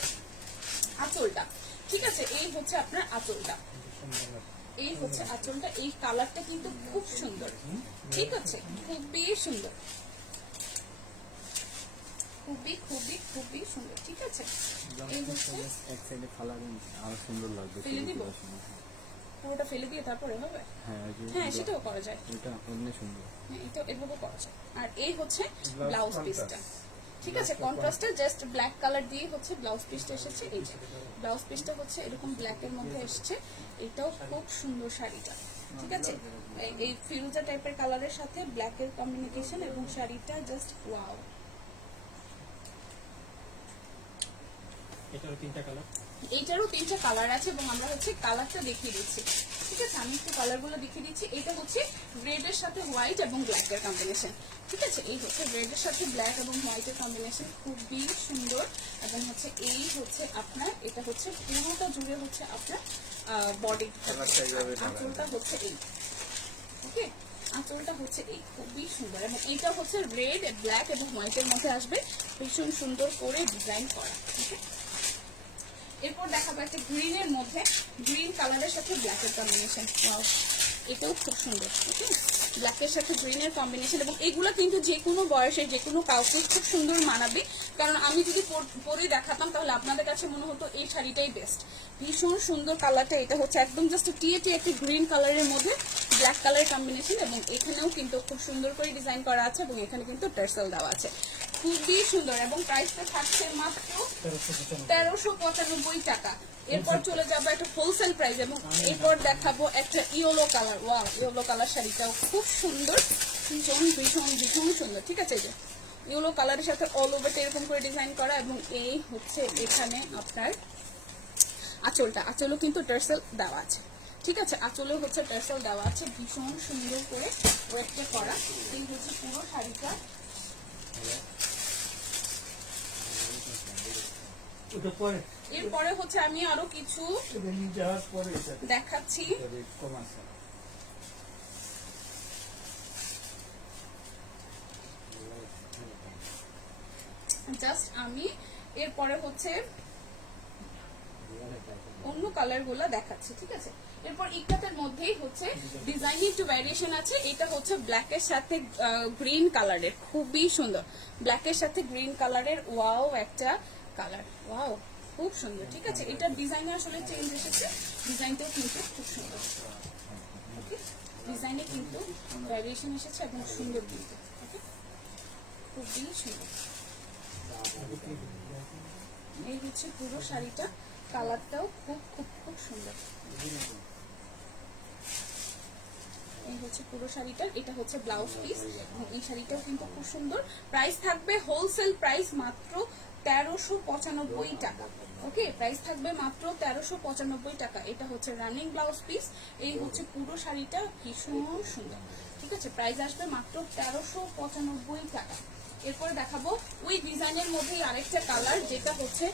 আঁচলটা, ঠিক আছে, এই হচ্ছে আপনার আঁচলটা, এই হচ্ছে আঁচলটা, এই কালারটা কিন্তু খুব সুন্দর, ঠিক আছে, খুবই সুন্দর, খুবই খুবই খুবই সুন্দর, ঠিক আছে। এই হচ্ছে এক সাইডে কালার আরো সুন্দর লাগবে, ফেলে দিব, পুরোটা ফেলে দিয়ে তারপরে হবে, হ্যাঁ সেটাও করা যায়, এটা অনেক সুন্দর, হ্যাঁ এটা এভাবে করা যায়। আর এই হচ্ছে ব্লাউজ পিসটা, ঠিক আছে, কন্ট্রাস্টে জাস্ট ব্ল্যাক কালার দিয়ে হচ্ছে ব্লাউজ পিসটা এসেছে, এই যে ব্লাউজ পিসটা হচ্ছে এরকম ব্ল্যাক এর মধ্যে এসেছে, এটাও খুব সুন্দর শাড়িটা, ঠিক আছে, এই ফিরোজা টাইপের কালারের সাথে ব্ল্যাক এর কম্বিনেশন এবং শাড়িটা জাস্ট ওয়াও। এটারও তিনটা কালার, এইটারও তিনটা কালার আছে এবং আমরা হচ্ছে কালারটা দেখিয়ে দিচ্ছি, ঠিক আছে, আমি একটু কালারগুলো দেখিয়ে দিচ্ছি। এটা হচ্ছে রেড এর সাথে হোয়াইট এবং ব্ল্যাক এর কম্বিনেশন, ঠিক আছে, এই হচ্ছে রেড এর সাথে ব্ল্যাক এবং হোয়াইট এর কম্বিনেশন, খুবই সুন্দর এবং হচ্ছে এই হচ্ছে আপনার এটা হচ্ছে পুরোটা জুড়ে হচ্ছে আপনার বডি, আঁচলটা হচ্ছে এই, ওকে, আঁচলটা হচ্ছে এই খুবই সুন্দর এবং এটা হচ্ছে রেড ব্ল্যাক এবং হোয়াইট এর মধ্যে আসবে, ভীষণ সুন্দর করে ডিজাইন করা, ঠিক আছে। এরপর দেখাবো একটা গ্রিন এর মধ্যে, গ্রিন কালারের সাথে ব্ল্যাক এর কম্বিনেশন, ওয়াও এটাও খুব সুন্দর, ওকে, ব্ল্যাক এর সাথে গ্রিন এর কম্বিনেশন এবং এগুলো কিন্তু যে কোনো বয়সে যে কোনো কাউকে খুব সুন্দর মানাবে, কারণ আমি যদি পরে দেখাতাম তাহলে আপনাদের কাছে মনে হতো এই শাড়িটাই বেস্ট, ভীষণ সুন্দর কালারটা, এটা হচ্ছে একদম জাস্ট টিয়ে একটি গ্রিন কালারের মধ্যে ব্ল্যাক কালারের কম্বিনেশন এবং এখানেও কিন্তু খুব সুন্দর করে ডিজাইন করা আছে এবং এখানে কিন্তু টার্সেল দেওয়া আছে, খুবই সুন্দর এবং প্রাইসটা থাকছে মাত্র 1395 টাকা। এরপর চলে যাবো একটা হোলসেল প্রাইস এবং এরপর দেখাবো একটা yellow colour, wow yellow colour শাড়িটাও খুব সুন্দর, ভীষণ ভীষণ ভীষণ সুন্দর, ঠিক আছে, যে ইয়েলো কালারের সাথে অল ওভারটা এরকম করে ডিজাইন করা এবং এই হচ্ছে এখানে আপনার আঁচলটা, আঁচলও কিন্তু টার্সেল দেওয়া আছে, ঠিক আছে, আঁচলেও হচ্ছে টার্সেল দেওয়া আছে, ভীষণ সুন্দর করে ওয়েটটা করা, এই হচ্ছে পুরো শাড়িটা। এরপরে হচ্ছে আমি আরো কিছু দেখাচ্ছি, জাস্ট আমি এরপরে হচ্ছে অন্য কালার গুলা দেখাচ্ছি, ঠিক আছে। এরপর ইকরাতের মধ্যেই হচ্ছে ডিজাইন একটু ভ্যারিয়েশন আছে, এটা হচ্ছে ব্ল্যাক এর সাথে গ্রিন কালারের, খুবই সুন্দর, ব্ল্যাক এর সাথে গ্রিন কালারের, ওয়াও একটা কালার, ওয়াও খুব সুন্দর, ঠিক আছে, এটা ডিজাইনে আসলে চেঞ্জ এসেছে, ডিজাইনটাও কিন্তু খুব সুন্দর, ওকে, ডিজাইনে কিন্তু ভ্যারিয়েশন এসেছে এবং সুন্দর কিন্তু, ওকে, খুবই সুন্দর। এই হচ্ছে পুরো শাড়িটা, কালারটাও খুব খুব খুব সুন্দর, এই হচ্ছে পুরো শাড়িটা, এটা হচ্ছে ব্লাউজ পিস এবং এই শাড়িটাও কিন্তু খুব সুন্দর, প্রাইস থাকবে হোলসেল প্রাইস মাত্র 1395 টাকা, ওকে, প্রাইস থাকবে মাত্র 1395 টাকা। এটা হচ্ছে রানিং ব্লাউজ পিস, এই হচ্ছে পুরো শাড়িটা ভীষণ সুন্দর, ঠিক আছে, প্রাইস আসবে মাত্র 1395 টাকা। এরপর দেখাবো ওই ডিজাইনের মধ্যেই আরেকটা কালার, যেটা হচ্ছে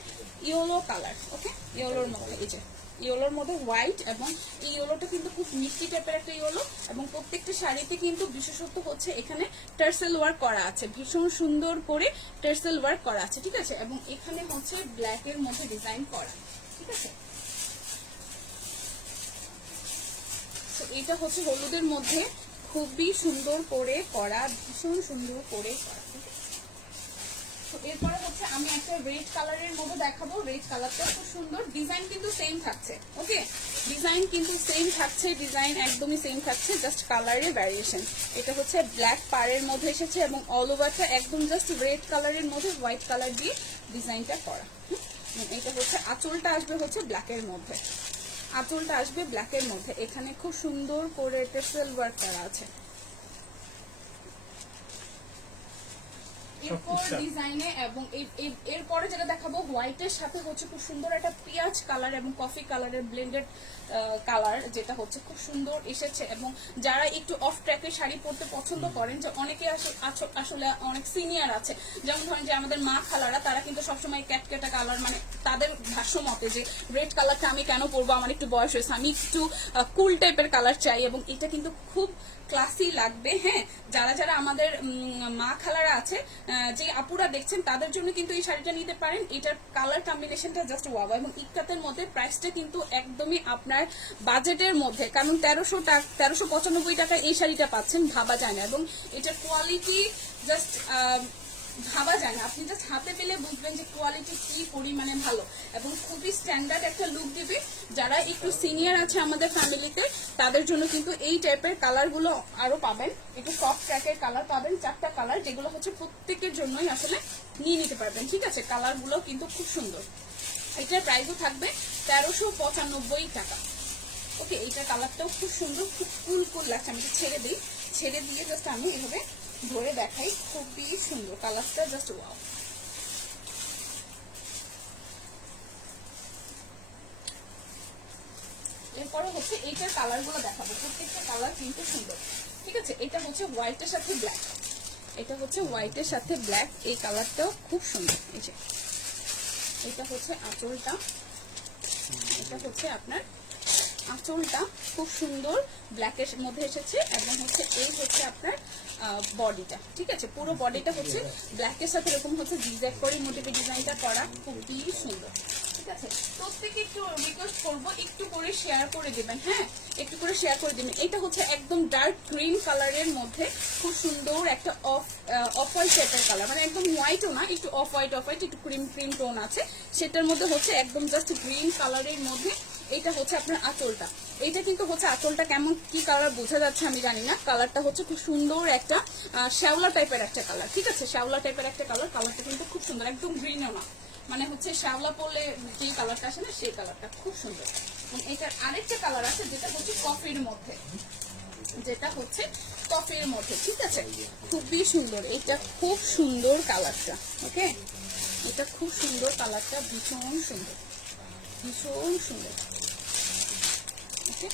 ইয়েলো কালার, ওকে, ইয়েলোর মধ্যে এই যে ইয়েলোর মধ্যে হোয়াইট এবং এই ইয়েলোটা কিন্তু খুব মিষ্টি টাইপের একটা ইয়েলো এবং প্রত্যেকটা শাড়িতে কিন্তু বিশেষত্ব হচ্ছে এখানে টার্সেল ওয়ার্ক করা আছে, ভীষণ সুন্দর করে টার্সেল ওয়ার্ক করা আছে, ঠিক আছে, এবং এখানে হচ্ছে ব্ল্যাক এর মধ্যে ডিজাইন করা, ঠিক আছে, তো এটা হচ্ছে হলুদের মধ্যে খুবই সুন্দর করে করা, ভীষণ সুন্দর করে করা, এরপরে হচ্ছে আমি একটা রেড কালারের মধ্যে দেখাবো, রেড কালারটা খুব সুন্দর, ডিজাইন কিন্তু সেম থাকছে, ওকে, ডিজাইন কিন্তু সেম থাকছে, ডিজাইন একদমই সেম থাকছে, জাস্ট কালারের ভ্যারিয়েশন। এটা হচ্ছে ব্ল্যাক পাড়ের মধ্যে এসেছে এবং অল ওভারটা একদম জাস্ট রেড কালারের মধ্যে হোয়াইট কালার দিয়ে ডিজাইনটা করা। এটা হচ্ছে আঁচলটা আসবে হচ্ছে ব্ল্যাকের মধ্যে, আঁচলটা আসবে ব্ল্যাকের মধ্যে। এখানে খুব সুন্দর করে টেসেল ওয়ার্ক করা আছে। এরপর ডিজাইনে এবং এরপরে যেটা দেখাবো হোয়াইটের সাথে হচ্ছে খুব সুন্দর একটা পেঁয়াজ কালার এবং কফি কালারের ব্লেন্ডেড কালার, যেটা হচ্ছে খুব সুন্দর এসেছে। এবং যারা একটু অফ ট্র্যাকের শাড়ি পরতে পছন্দ করেন, যে অনেকে আসলে অনেক সিনিয়র আছে, যেমন ধরেন যে আমাদের মা খালারা, তারা কিন্তু সবসময় ক্যাটকেটা কালার, মানে তাদের ভাষ্য মতে যে রেড কালারটা আমি কেন পরবো, আমার একটু বয়স হয়েছে, আমি একটু কুল টাইপের কালার চাই, এবং এটা কিন্তু খুব ক্লাসি লাগবে। হ্যাঁ, যারা যারা আমাদের মা খালারা আছে, যে আপুরা দেখছেন, তাদের জন্য কিন্তু এই শাড়িটা নিতে পারেন। এটার কালার কম্বিনেশনটা জাস্ট ওয়াও, এবং ইক্কাতের মধ্যে প্রাইসটা কিন্তু একদমই আপনার বাজেটের মধ্যে, কারণ 1395 টাকা এই শাড়িটা পাচ্ছেন, ভাবা যায় না। এবং এটার কোয়ালিটি জাস্ট ভাবা যায় না, আপনি জাস্ট হাতে পেলে বুঝবেন যে কোয়ালিটি কি পরিমাণে ভালো, এবং খুবই স্ট্যান্ডার্ড একটা লুক দিবে। যারা একটু সিনিয়র আছে আমাদের ফ্যামিলিতে, তাদের জন্য কিন্তু এই টাইপের কালারগুলো আরো পাবেন, একটু সফট ট্র্যাকের কালার পাবেন, 4টা কালার, যেগুলো হচ্ছে প্রত্যেকের জন্যই আসলে নিয়ে নিতে পারবেন। ঠিক আছে, কালারগুলো কিন্তু খুব সুন্দর। এটার প্রাইসও থাকবে 1395 টাকা। ওকে, এইটার কালারটাও খুব সুন্দর, খুব কুল কুল লাগছে। আমি ছেড়ে দিয়ে জাস্ট আমি এভাবে ধরে দেখাই, খুবই সুন্দর কালারটা, জাস্ট ওয়াও। এরপরে হচ্ছে এইটার কালারগুলো দেখাবো, প্রত্যেকটা কালার কিন্তু সুন্দর। ঠিক আছে, এটা হচ্ছে হোয়াইটের সাথে ব্ল্যাক, এটা হচ্ছে হোয়াইটের সাথে ব্ল্যাক, এই কালারটাও খুব সুন্দর। এই যে এটা হচ্ছে আঁচলটা, এটা হচ্ছে আপনার আঁচলটা খুব সুন্দর ব্ল্যাকের মধ্যে এসেছে, এবং হচ্ছে এই হচ্ছে আপনার বডিটা। ঠিক আছে, পুরো বডিটা হচ্ছে ব্ল্যাকের সাথে এরকম হচ্ছে জিগজ্যাগ করে মোটিভের ডিজাইনটা করা, খুবই সুন্দর। ঠিক আছে, প্রত্যেকে একটু রিকোয়েস্ট করবো একটু করে শেয়ার করে দিবেন। হ্যাঁ, একটু করে শেয়ার করে দিবেন। এটা হচ্ছে একদম ডার্ক গ্রিন কালারের মধ্যে খুব সুন্দর একটা অফ হোয়াইট টাইপের কালার, মানে একদম হোয়াইটও না, একটু অফ হোয়াইট একটু ক্রিম টোন আছে, সেটার মধ্যে হচ্ছে একদম জাস্ট গ্রিন কালারের মধ্যে। এটা হচ্ছে আপনার আঁচলটা, এইটা কিন্তু হচ্ছে আঁচলটা কেমন কি কালার বোঝা যাচ্ছে আমি জানি না, কালারটা হচ্ছে খুব সুন্দর একটা শ্যাওলা টাইপের একটা কালার। ঠিক আছে, শ্যাওলা টাইপের একটা কালার, কালারটা কিন্তু খুব সুন্দর, একদম গ্রিনও না, মানে হচ্ছে শ্যাওলা পড়লে যেই কালারটা আসে না, সেই কালারটা খুব সুন্দর। এবং এটার আরেকটা কালার আছে যেটা হচ্ছে কফির মধ্যে, যেটা হচ্ছে কফির মধ্যে। ঠিক আছে, খুবই সুন্দর, এটা খুব সুন্দর কালারটা। ওকে, এটা খুব সুন্দর কালারটা, ভীষণ সুন্দর, ভীষণ সুন্দর। ওকে,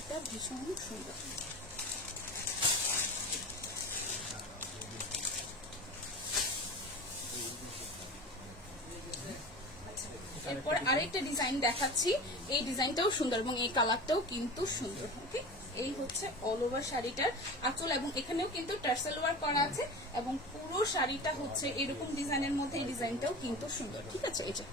এটা ভীষণ সুন্দর। এরপর আরেকটা ডিজাইন দেখাচ্ছি, এই ডিজাইনটাও সুন্দর এবং এই কালারটাও কিন্তু সুন্দর। ওকে, এই হচ্ছে অল ওভার শাড়িটার আঁচল, এবং এখানেও কিন্তু টার্সেল ওয়ার্ক করা আছে, এবং পুরো শাড়িটা হচ্ছে এরকম ডিজাইনের মধ্যে, এই ডিজাইনটাও কিন্তু সুন্দর। ঠিক আছে, এই যে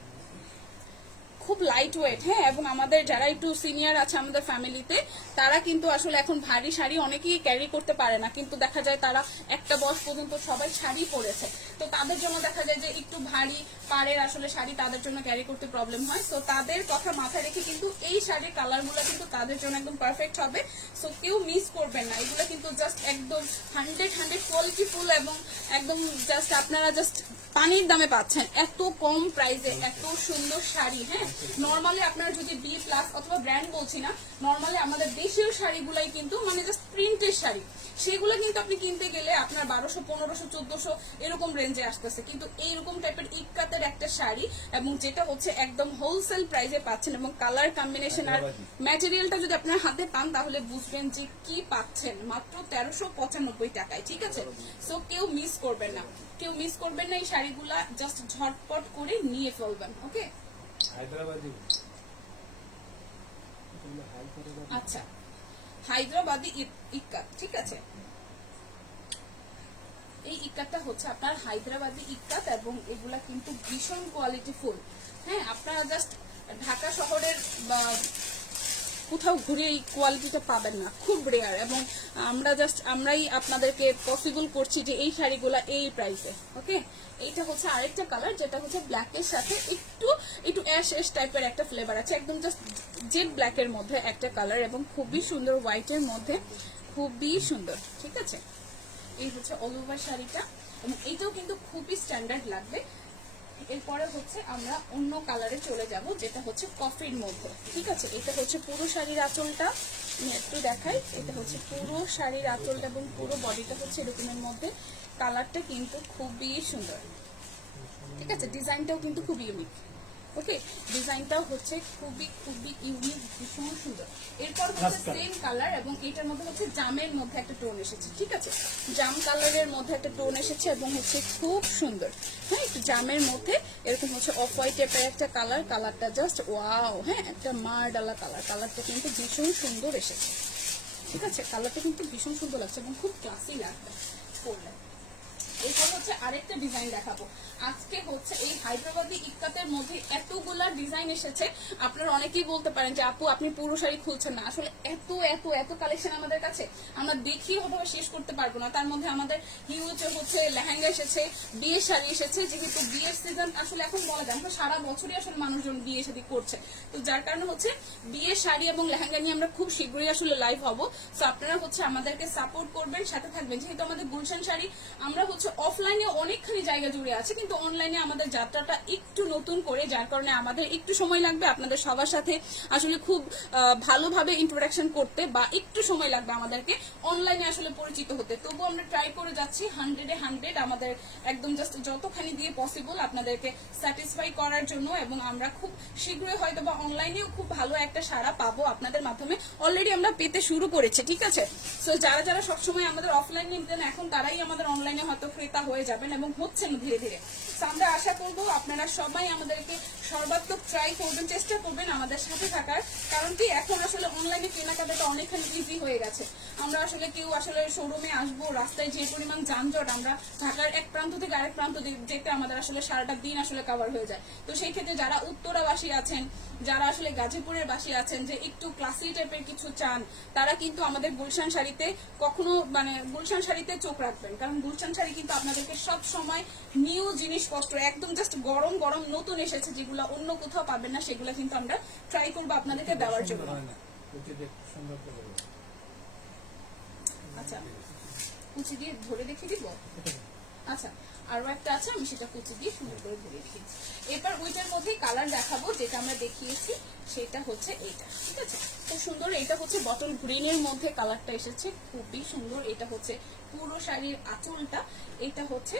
খুব লাইট ওয়েট। হ্যাঁ, এবং আমাদের যারা একটু সিনিয়র আছে আমাদের ফ্যামিলিতে, তারা কিন্তু আসলে এখন ভারী শাড়ি অনেকেই ক্যারি করতে পারে না, কিন্তু দেখা যায় তারা একটা বয়স পর্যন্ত সবাই শাড়ি পরেছে, তো তাদের জন্য দেখা যায় যে একটু ভারী পাড়ের আসলে শাড়ি তাদের জন্য ক্যারি করতে প্রবলেম হয়। সো তাদের কথা মাথায় রেখে কিন্তু এই শাড়ির কালারগুলো কিন্তু তাদের জন্য একদম পারফেক্ট হবে। সো কেউ মিস করবেন না, এগুলো কিন্তু জাস্ট একদম 100 কোয়ালিটিফুল, এবং একদম জাস্ট আপনারা জাস্ট পানির দামে পাচ্ছেন, এত কম প্রাইসে এত সুন্দর শাড়ি। হ্যাঁ, নর্মালি আপনারা যদি বি প্লাস অথবা ব্র্যান্ড বলছি না, নর্মালি আমাদের দেশীয় শাড়িগুলাই কিন্তু মানে জাস্ট প্রিন্টের শাড়ি, সেগুলো কিন্তু আপনি কিনতে গেলে আপনার 1200, 1500, 1400 এরকম রেঞ্জে আসতেছে, কিন্তু এইরকম টাইপের ইক্কাতের একটা শাড়ি, এবং যেটা হচ্ছে একদম হোলসেল প্রাইসে পাচ্ছেন, এবং কালার কম্বিনেশন আর ম্যাটেরিয়ালটা যদি আপনার হাতে পান তাহলে বুঝবেন যে কি পাচ্ছেন, মাত্র 1395 টাকায়। ঠিক আছে, সো কেউ মিস করবেন না, কেউ মিস করবেন না, এই শাড়িগুলা জাস্ট ঝটপট করে নিয়ে ফেলবেন। ওকে, আচ্ছা, হায়দ্রাবাদি ইক্কাত। ঠিক আছে, এই ইক্কাতটা হচ্ছে আপনার হায়দ্রাবাদি ইক্কাত, এবং এগুলা কিন্তু ভীষণ কোয়ালিটিফুল। হ্যাঁ, আপনারা জাস্ট ঢাকা শহরের কোথাও ঘুরে এই কোয়ালিটিটা পাবেন না, খুব রেয়ার। এবং আমরাই আপনাদেরকে পসিবল করছি যে এই শাড়িগুলো এই প্রাইসে। ওকে, এইটা হচ্ছে আরেকটা কালার, যেটা হচ্ছে ব্ল্যাকের সাথে একটু একটু অ্যাশ অ্যাশ টাইপের একটা ফ্লেভার আছে, একদম জাস্ট জেড ব্ল্যাকের মধ্যে একটা কালার, এবং খুবই সুন্দর হোয়াইটের মধ্যে, খুবই সুন্দর। ঠিক আছে, এই হচ্ছে অল ওভার শাড়িটা, এবং এইটাও কিন্তু খুবই স্ট্যান্ডার্ড লাগবে। এরপরে হচ্ছে আমরা অন্য কালারে চলে যাব, যেটা হচ্ছে কফির মধ্যে। ঠিক আছে, এটা হচ্ছে পুরো শাড়ির আঁচলটা, আমি একটু দেখাই। এটা হচ্ছে পুরো শাড়ির আঁচলটা এবং পুরো বডিটা হচ্ছে এরকমের মধ্যে। কালারটা কিন্তু খুবই সুন্দর। ঠিক আছে, ডিজাইনটাও কিন্তু খুব ইউনিক। ওকে, ডিজাইনটাও হচ্ছে খুবই খুবই ইউনিক, ভীষণ সুন্দর। এরপর হচ্ছে সেম কালার, এবং এটার মধ্যে হচ্ছে জামের মধ্যে একটা টোন এসেছে। ঠিক আছে, জাম কালারের মধ্যে একটা টোন এসেছে এবং হচ্ছে খুব সুন্দর। হ্যাঁ, একটু জামের মধ্যে এরকম হচ্ছে অফ হোয়াইট টাইপের একটা কালার। কালারটা জাস্ট ওয়াও। হ্যাঁ, একটা মারডালা কালার। কালারটা কিন্তু ভীষণ সুন্দর এসেছে। ঠিক আছে, কালারটা কিন্তু ভীষণ সুন্দর লাগছে এবং খুব ক্লাসি লাগবে পরলে। এরপর হচ্ছে আরেকটা ডিজাইন দেখাবো। আজকে হচ্ছে এই হায়দ্রাবাদি ইক্কাতের মধ্যে এতগুলা ডিজাইন এসেছে, আপনারা অনেকেই বলতে পারেন যে আপু আপনি পুরো শাড়ি খুলছেন না। আসলে এত এত এত কালেকশন আমাদের কাছে, আমরা দেখিয়ে হয়তো শেষ করতে পারবো না। তার মধ্যে আমাদের হিউজ হচ্ছে লেহেঙ্গা এসেছে, বিয়ের শাড়ি এসেছে, যেহেতু বিয়ের সিজন আসলে এখন বলা যায় না, সারা বছরই আসলে মানুষজন বিয়ে শাড়ি করছে। তো যার কারণে হচ্ছে বিয়ের শাড়ি এবং লেহেঙ্গা নিয়ে আমরা খুব শীঘ্রই আসলে লাইভ হব। তো আপনারা হচ্ছে আমাদেরকে সাপোর্ট করবেন, সাথে থাকবেন। যেহেতু আমাদের গুলশান শাড়ি আমরা হচ্ছে অফলাইনে অনেকখানি জায়গা জুড়ে আছে, কিন্তু অনলাইনে আমাদের যাত্রাটা একটু নতুন করে, যার কারণে আমাদের একটু সময় লাগবে আপনাদের সবার সাথে আসলে খুব ভালোভাবে ইন্ট্রোডাকশন করতে, বা একটু সময় লাগবে আমাদেরকে অনলাইনে আসলে পরিচিত হতে। তবু আমরা ট্রাই করে যাচ্ছি 100-এ 100 আমাদের একদম জাস্ট যতখানি দিয়ে পসিবল আপনাদেরকে স্যাটিসফাই করার জন্য। এবং আমরা খুব শীঘ্রই হয়তো বা অনলাইনেও খুব ভালো একটা সাড়া পাবো আপনাদের মাধ্যমে। অলরেডি আমরা পেতে শুরু করেছি। ঠিক আছে, সো যারা যারা সবসময় আমাদের অফলাইনে নিতেন, এখন তারাই আমাদের অনলাইনে হয়তো ক্রেতা হয়ে যাবেন, এবং হচ্ছেন ধীরে ধীরে। আমরা আশা করবো আপনারা সবাই আমাদেরকে সর্বাত্মক ট্রাই করবেন, চেষ্টা করবেন আমাদের সাথে থাকার। কারণ কি, এখন আসলে অনলাইনে কেনাকাটাটা অনেকখানি ইজি হয়ে গেছে। আমরা আসলে কেউ আসলে শোরুমে আসবো, রাস্তায় যে পরিমাণ যানজট, আমরা ঢাকার এক প্রান্ত থেকে আরেক প্রান্ত যেতে আমাদের আসলে সারাটা দিন আসলে কভার হয়ে যায়। তো সেই ক্ষেত্রে যারা উত্তরাবাসী আছেন, যারা আসলে গাজীপুরের বাসী আছেন, যে একটু ক্লাসি টাইপের কিছু চান, তারা কিন্তু আমাদের গুলশান শাড়িতে কখনো গুলশান শাড়িতে চোখ রাখবেন। কারণ গুলশান শাড়ি কিন্তু আপনাদেরকে সব সময় নিউ জিনিসপত্র, একদম জাস্ট গরম গরম নতুন এসেছে, যেগুলো অন্য কোথাও পাবেন না, সেগুলো কিন্তু আমরা ট্রাই করবো আপনাদেরকে দেওয়ার জন্য। আচ্ছা, কুচি দিয়ে ধরে দেখিয়ে দিব। আচ্ছা, আরো একটা আছে, আমি সেটা কুচি দিয়ে সুন্দর করে ধরে দিয়েছি। এরপর ওইটার মধ্যেই কালার দেখাবো, যেটা আমরা দেখিয়েছি সেটা হচ্ছে এইটা। ঠিক আছে, খুব সুন্দর। এটা হচ্ছে বটল গ্রিনের মধ্যে কালারটা এসেছে, খুবই সুন্দর। এটা হচ্ছে পুরো শাড়ির আঁচলটা, এটা হচ্ছে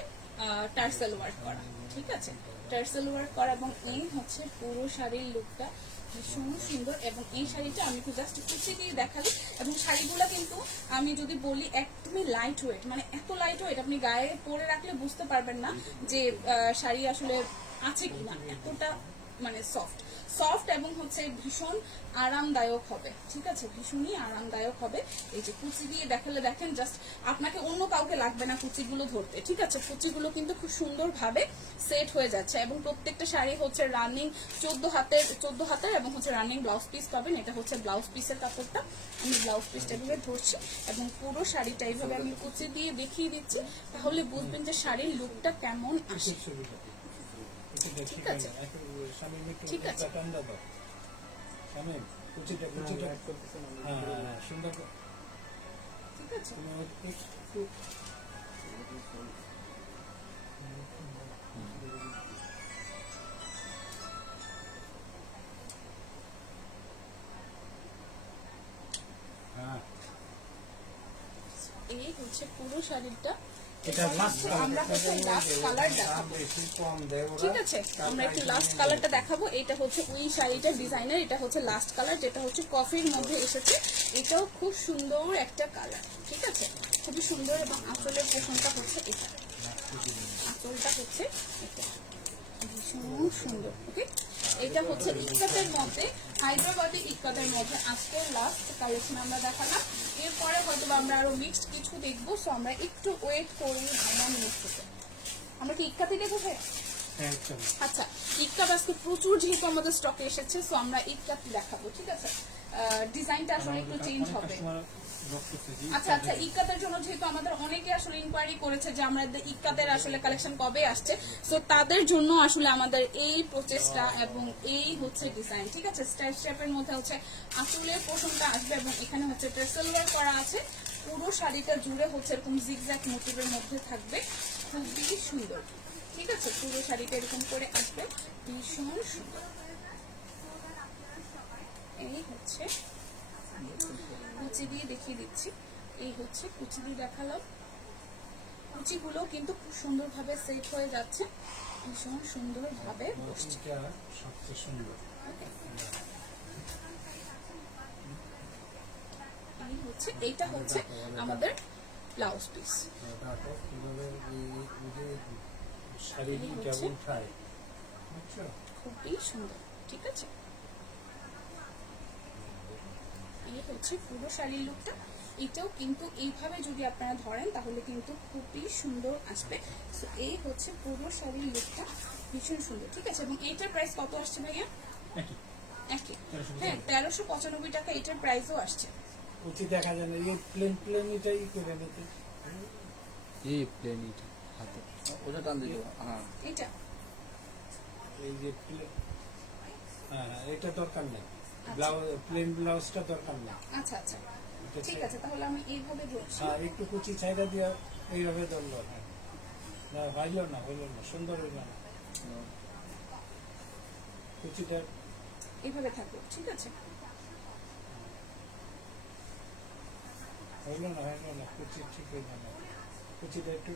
টার্সেল ওয়ার্ক করা। ঠিক আছে, টার্সেল ওয়ার্ক করা, এবং এই হচ্ছে পুরো শাড়ির লুকটা ভীষণ সুন্দর। এবং এই শাড়িটা আমি একটু জাস্ট কুচি দিয়ে দেখালি। এবং শাড়িগুলো কিন্তু আমি যদি বলি একদমই লাইট ওয়েট, মানে এত লাইট ওয়েট আপনি গায়ে পরে রাখলে বুঝতে পারবেন না যে শাড়ি আসলে আছে কিনা, এতটা মানে সফট সফট এবং হচ্ছে ভীষণ আরামদায়ক হবে। ঠিক আছে, ভীষণই আরামদায়ক হবে। এই যে কুচি দিয়ে দেখালে দেখেন, জাস্ট আপনাকে অন্য কাউকে লাগবে না কুচিগুলো ধরতে। ঠিক আছে, কুচিগুলো কিন্তু খুব সুন্দরভাবে সেট হয়ে যাচ্ছে। এবং প্রত্যেকটা শাড়ি হচ্ছে রানিং 14 হাতের এবং হচ্ছে রানিং ব্লাউজ পিস পাবেন। এটা হচ্ছে ব্লাউজ পিসের কাপড়টা, আমি ব্লাউজ পিসটা এভাবে ধরছি এবং পুরো শাড়িটা এইভাবে আমি কুচি দিয়ে দেখিয়ে দিচ্ছি, তাহলে বুঝবেন যে শাড়ির লুকটা কেমন আসে। ঠিক আছে, ঠিক আছে, ঠিক আছে। এই হচ্ছে পুরো শাড়িটা। আমরা হচ্ছে লাস্ট কালার দেখাবো। ঠিক আছে, আমরা একটু লাস্ট কালারটা দেখাবো। এটা হচ্ছে ওই শাড়িটার ডিজাইনের, এটা হচ্ছে লাস্ট কালার, যেটা হচ্ছে কফির মধ্যে এসেছে। এটাও খুব সুন্দর একটা কালার। ঠিক আছে, খুবই সুন্দর। এবং আঁচলের পোষণটা হচ্ছে এটা, আঁচলটা হচ্ছে এটা, ভীষণ সুন্দর। ওকে, এটা হচ্ছে ইক্কাতের মধ্যে, হায়দ্রাবাদি ইক্কাতের মধ্যে আজকের লাস্ট কালেকশন আমরা দেখালাম। এরপরে হয়তো আমরা আরো মিক্সড কিছু দেখবো। সো আমরা একটু ওয়েট করি। আমরা কি ইক্কাতে দেখবো? একদম আচ্ছা, ইক্কাত আজকে প্রচুর যেহেতু আমাদের স্টকে এসেছে, সো আমরা ইক্কাত দেখাবো, ঠিক আছে? ডিজাইনটা আসলে একটু চেঞ্জ হবে। আচ্ছা আচ্ছা, ইক্কাতের জন্য যেহেতু আমাদের অনেকে আসলে ইনকোয়ারি করেছে যে আমাদের ইক্কাতের আসলে কালেকশন কবে আসছে, সো তাদের জন্য আসলে আমাদের এই প্রচেষ্টা এবং এই হচ্ছে ডিজাইন, ঠিক আছে? স্টাইল শেপের মধ্যে হচ্ছে আঁচলের পোর্শনটা আসবে এবং এখানে হচ্ছে ট্রেসেল ওয়ার্ক করা আছে। পুরো শাড়িটা জুড়ে হচ্ছে এরকম জিগজ্যাগ মোটিভের মধ্যে থাকবে, খুবই সুন্দর, ঠিক আছে? পুরো শাড়িটা এরকম করে আসবে, ভীষণ সুন্দর। এই হচ্ছে কুচি দিয়ে দেখিয়ে দিচ্ছি, এই হচ্ছে কুচি দিয়ে দেখালাম। কুচিগুলো কিন্তু খুব সুন্দরভাবে সেট হয়ে যাচ্ছে, ভীষণ সুন্দরভাবে বসছে। এটা সবচেয়ে সুন্দর। এই হচ্ছে, এইটা হচ্ছে আমাদের ব্লাউজ পিস। দেখো কিভাবে এই যে শাড়ি কেমন উঠায়, বুঝছো? খুবই সুন্দর, ঠিক আছে? এই হচ্ছে পুরো শাড়ির লুকটা। এটাও কিন্তু এইভাবে যদি আপনারা ধরেন তাহলে কিন্তু খুবই সুন্দর আসবে। সো এই হচ্ছে পুরো শাড়ির লুকটা, ভীষণ সুন্দর, ঠিক আছে? এবং এইটার প্রাইস কত আসছে ভাইয়া? একই, হ্যাঁ, 1395 টাকা এটার প্রাইসও আসছে। কুচি দেখা যায় না, এই প্লেন প্লেন এটাই করে নিতে। এই প্লেন এটা হাতে ওটা টান দিল। হ্যাঁ এটা এই যে হ্যাঁ এটা দরকার নেই, ব্লাউজ প্লেন ব্লাউজটা দরকার নেই। আচ্ছা আচ্ছা, ঠিক আছে, তাহলে আমি এইভাবে ধরছি। হ্যাঁ একটু কুচি ছাইড়া দিয়ে এইভাবে ধরলো, না হইল না, সুন্দর হইল না, কুচিটা এইভাবে থাকবে, ঠিক আছে? হইল না, কুচি ঠিক হইল না, কুচিটা একটু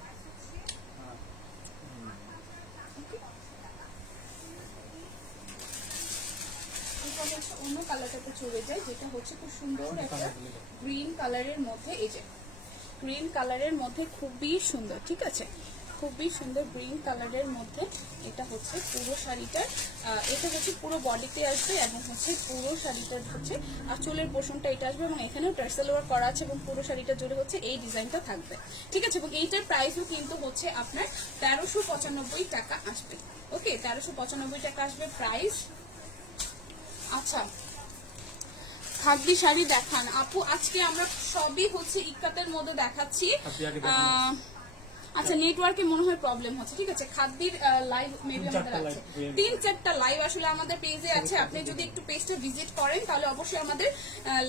এরপর হচ্ছে অন্য কালারটাতে চলে যায়, যেটা হচ্ছে খুব সুন্দর একটা গ্রিন কালারের মধ্যে। এই যে গ্রিন কালারের মধ্যে খুবই সুন্দর, ঠিক আছে? খুবই সুন্দর গ্রিন কালারের মধ্যে এটা হচ্ছে পুরো শাড়িটার, এটা হচ্ছে পুরো বডিতে আসবে এবং হচ্ছে পুরো শাড়িটার হচ্ছে আঁচলের পোর্শনটা এটা আসবে এবং এখানেও টার্সেল ওয়ার্ক করা আছে এবং পুরো শাড়িটা জুড়ে হচ্ছে এই ডিজাইনটা থাকবে, ঠিক আছে? এবং এইটার প্রাইসও কিন্তু হচ্ছে আপনার 1395 টাকা আসবে। ওকে, 1395 টাকা আসবে প্রাইস। আচ্ছা, খাদ্যি শাড়ি দেখান আপু। আজকে আমরা সবই হচ্ছে ইক্কাতের মধ্যে দেখাচ্ছি। আচ্ছা, নেটওয়ার্কে মনে হয় প্রবলেম হচ্ছে, ঠিক আছে? খাদ্যির লাইভ মেবি আমাদের আছে, 3-4টা লাইভ আসলে আমাদের পেজে আছে। আপনি যদি একটু পেজটা ভিজিট করেন তাহলে অবশ্যই আমাদের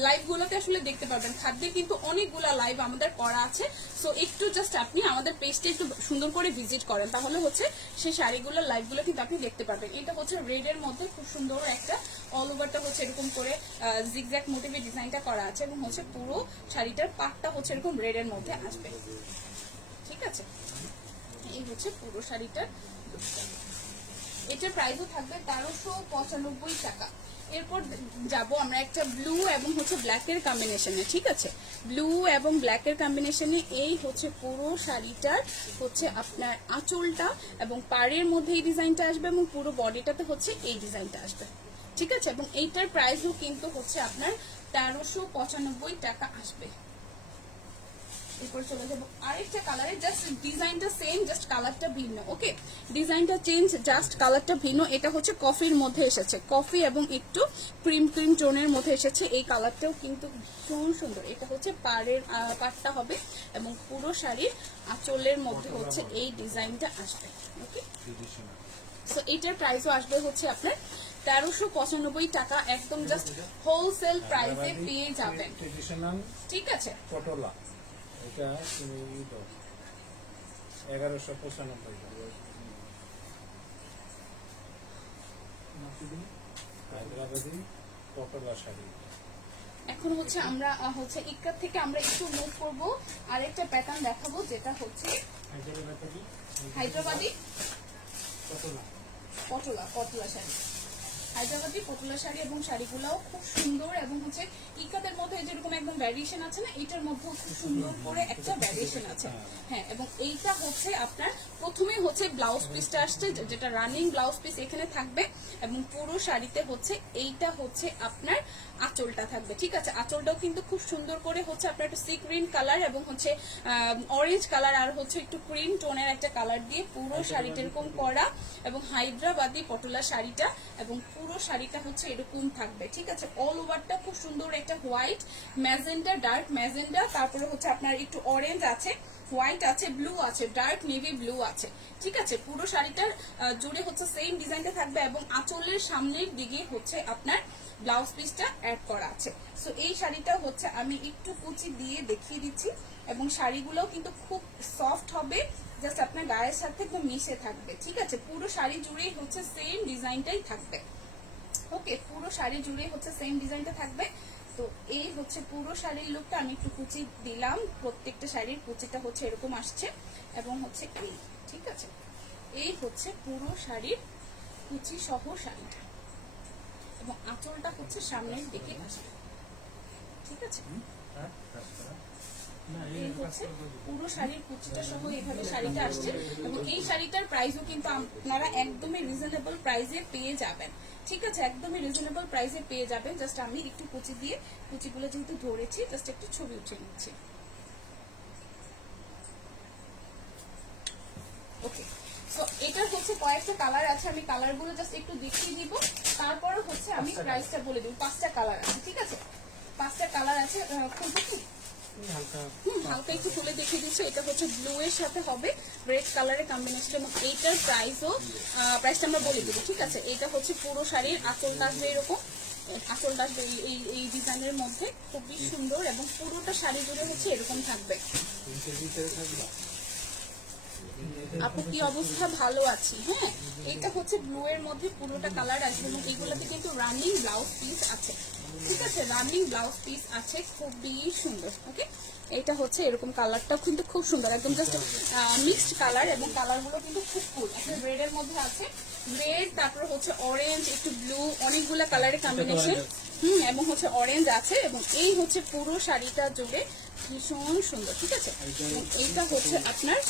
লাইভ গুলোতে আসলে দেখতে পারবেন। খাদ্যের কিন্তু অনেকগুলা লাইভ আমাদের করা আছে, সো একটু জাস্ট আপনি আমাদের পেজটা একটু সুন্দর করে ভিজিট করেন তাহলে হচ্ছে সেই শাড়িগুলোর লাইভগুলো কিন্তু আপনি দেখতে পারবেন। এটা হচ্ছে রেড এর মধ্যে খুব সুন্দর একটা অল ওভারটা হচ্ছে এরকম করে জিগজ্যাগ মোটিভে ডিজাইনটা করা আছে এবং হচ্ছে পুরো শাড়িটার পাটটা হচ্ছে এরকম রেড এর মধ্যে আসবে, ঠিক আছে? এই হচ্ছে পুরো শাড়িটার লুকটা। এটার প্রাইসও থাকবে 1395 টাকা। এরপর যাব আমরা একটা ব্লু এবং হচ্ছে ব্ল্যাকের কম্বিনেশনে, ঠিক আছে? ব্লু এবং ব্ল্যাকের কম্বিনেশনে এই হচ্ছে পুরো শাড়িটার হচ্ছে আপনার আঁচলটা এবং পাড়ের মধ্যে এই ডিজাইনটা আসবে এবং পুরো বডিটাতে হচ্ছে এই ডিজাইনটা আসবে, ঠিক আছে? এবং এইটার প্রাইসও কিন্তু হচ্ছে আপনার 1395 টাকা আসবে। এরপর চলে যাবো আরেকটা কালারে, জাস্ট ডিজাইনটা সেম, জাস্ট কালারটা ভিন্ন। ওকে, ডিজাইনটা চেঞ্জ, জাস্ট কালারটা ভিন্ন। এটা হচ্ছে কফির মধ্যে এসেছে, কফি এবং একটু ক্রিম ক্রিম টোনের মধ্যে এসেছে। এই কালারটাও কিন্তু ভীষণ সুন্দর। এটা হচ্ছে পাড়টা হবে এবং পুরো শাড়ির আঁচলের মধ্যে হচ্ছে এই ডিজাইনটা আসবে। ওকে, সো এটার প্রাইসও আসবে হচ্ছে আপনার 1395 টাকা, একদম জাস্ট হোলসেল প্রাইসে পেয়ে যাবেন, ঠিক আছে? পটোলা এটা তুমি 1195 হায়দ্রাবাদি পটোলা শাড়ি। এখন হচ্ছে আমরা হচ্ছে ইক্কাত থেকে আমরা একটু মুভ করব, আরেকটা প্যাটার্ন দেখাবো যেটা হচ্ছে হায়দ্রাবাদি পটোলা পটোলা শাড়ি। হায়দ্রাবাদি পটুলা শাড়ি এবং শাড়িগুলোও খুব সুন্দর এবং হচ্ছে ইকাদের মধ্যে যেরকম একদম ভ্যারিয়েশন আছে না, এটার মধ্যেও খুব সুন্দর করে একটা ভ্যারিয়েশন আছে। হ্যাঁ, এবং এইটা হচ্ছে আপনার প্রথমে হচ্ছে ব্লাউজ পিসটা আসছে, যেটা রানিং ব্লাউজ পিস এখানে থাকবে, এবং পুরো শাড়িতে হচ্ছে এইটা হচ্ছে আপনার আঁচলটা থাকবে। ঠিক আছে, আঁচলটাও কিন্তু খুব সুন্দর করে হচ্ছে আপনার একটু সি গ্রিন কালার এবং হচ্ছে অরেঞ্জ কালার আর হচ্ছে একটু ক্রিম টোনের একটা কালার দিয়ে পুরো শাড়িটা এরকম করা, এবং হায়দ্রাবাদি পটুলা শাড়িটা, এবং পুরো শাড়িটা হচ্ছে এরকম থাকবে। ঠিক আছে, অল ওভারটা খুব সুন্দর একটা হোয়াইট ম্যাজেন্ডা, ডার্ক ম্যাজেন্ডা, তারপরে হচ্ছে আপনার একটু অরেঞ্জ আছে, হোয়াইট আছে, ব্লু আছে, ডার্ক নেভি ব্লু আছে। ঠিক আছে, পুরো শাড়িটার জুড়ে হচ্ছে সেম ডিজাইনটা থাকবে, এবং আঁচলের সামনের দিকে হচ্ছে আপনার ব্লাউজ পিসটা অ্যাড করা আছে। সো এই শাড়িটা হচ্ছে আমি একটু কুচি দিয়ে দেখিয়ে দিচ্ছি, এবং শাড়িগুলোও কিন্তু খুব সফট হবে, জাস্ট আপনার গায়ের সাথে একদম মিশে থাকবে। ঠিক আছে, পুরো শাড়ি জুড়েই হচ্ছে সেম ডিজাইনটাই থাকবে। ওকে, পুরো শাড়ি জুড়ে হচ্ছে সেম ডিজাইনটা থাকবে। তো এই হচ্ছে পুরো শাড়ির লুকটা, আমি একটু কুচি দিলাম, প্রত্যেকটা শাড়ির কুচিটা হচ্ছে এরকম আসছে, এবং হচ্ছে এই, ঠিক আছে, এই হচ্ছে পুরো শাড়ির কুচি সহ শাড়িটা, এবং আঁচলটা হচ্ছে সামনের দিকে আসবে। ঠিক আছে, এই হচ্ছে পুরো শাড়ির কুচিটা সহ এইভাবে শাড়িটা আসছে, এবং এই শাড়িটার প্রাইসও কিন্তু আপনারা একদমই রিজনেবল প্রাইসে পেয়ে যাবেন। ঠিক আছে, একদমই রিজনেবল প্রাইসে পেয়ে যাবেন। জাস্ট আমি একটু কুচি দিয়ে, কুচিগুলো যেহেতু ধরেছি, জাস্ট একটু ছবি উঠিয়ে নিচ্ছি। ওকে, সো এটার হচ্ছে কয়েকটা কালার আছে, আমি কালারগুলো জাস্ট একটু দেখিয়ে দিব, তারপরে হচ্ছে আমি প্রাইসটা বলে দিব। 5টা কালার আছে। ঠিক আছে, 5টা কালার আছে। খুলবো কি? হালকা একটু খুলে দেখিয়ে দিচ্ছি। এটা হচ্ছে ব্লু এর সাথে হবে রেড কালারের কম্বিনেশন, এবং এইটার প্রাইসটা আমরা বলে দিব। ঠিক আছে, এটা হচ্ছে পুরো শাড়ির আঁচলটা আসবে এরকম, আঁচলটা আসবে এই ডিজাইনের মধ্যে, খুবই সুন্দর, এবং পুরোটা শাড়ি জুড়ে হচ্ছে এরকম থাকবে। আপু কি অবস্থা? ভালো আছি। হ্যাঁ, এটা হচ্ছে ব্লু এর মধ্যে পুরোটা কালার আসবে, এবং এইগুলোতে কিন্তু রানিং ব্লাউজ পিস আছে। ঠিক আছে, রানিং ব্লাউজ পিস আছে, খুবই সুন্দর। ওকে, এইটা হচ্ছে এরকম কালারটাও কিন্তু খুব সুন্দর, একদম জাস্ট মিক্সড কালার, এবং কালারগুলো কিন্তু খুব কুল। একটা রেড এর মধ্যে আছে, রেড, তারপর হচ্ছে অরেঞ্জ, একটু ব্লু, অনেকগুলা কালারের কম্বিনেশন, এবং হচ্ছে অরেঞ্জ আছে, এবং এই হচ্ছে পুরো শাড়িটা জুড়ে ভীষণ সুন্দর। ঠিক আছে, এবং এইটা হচ্ছে আপনার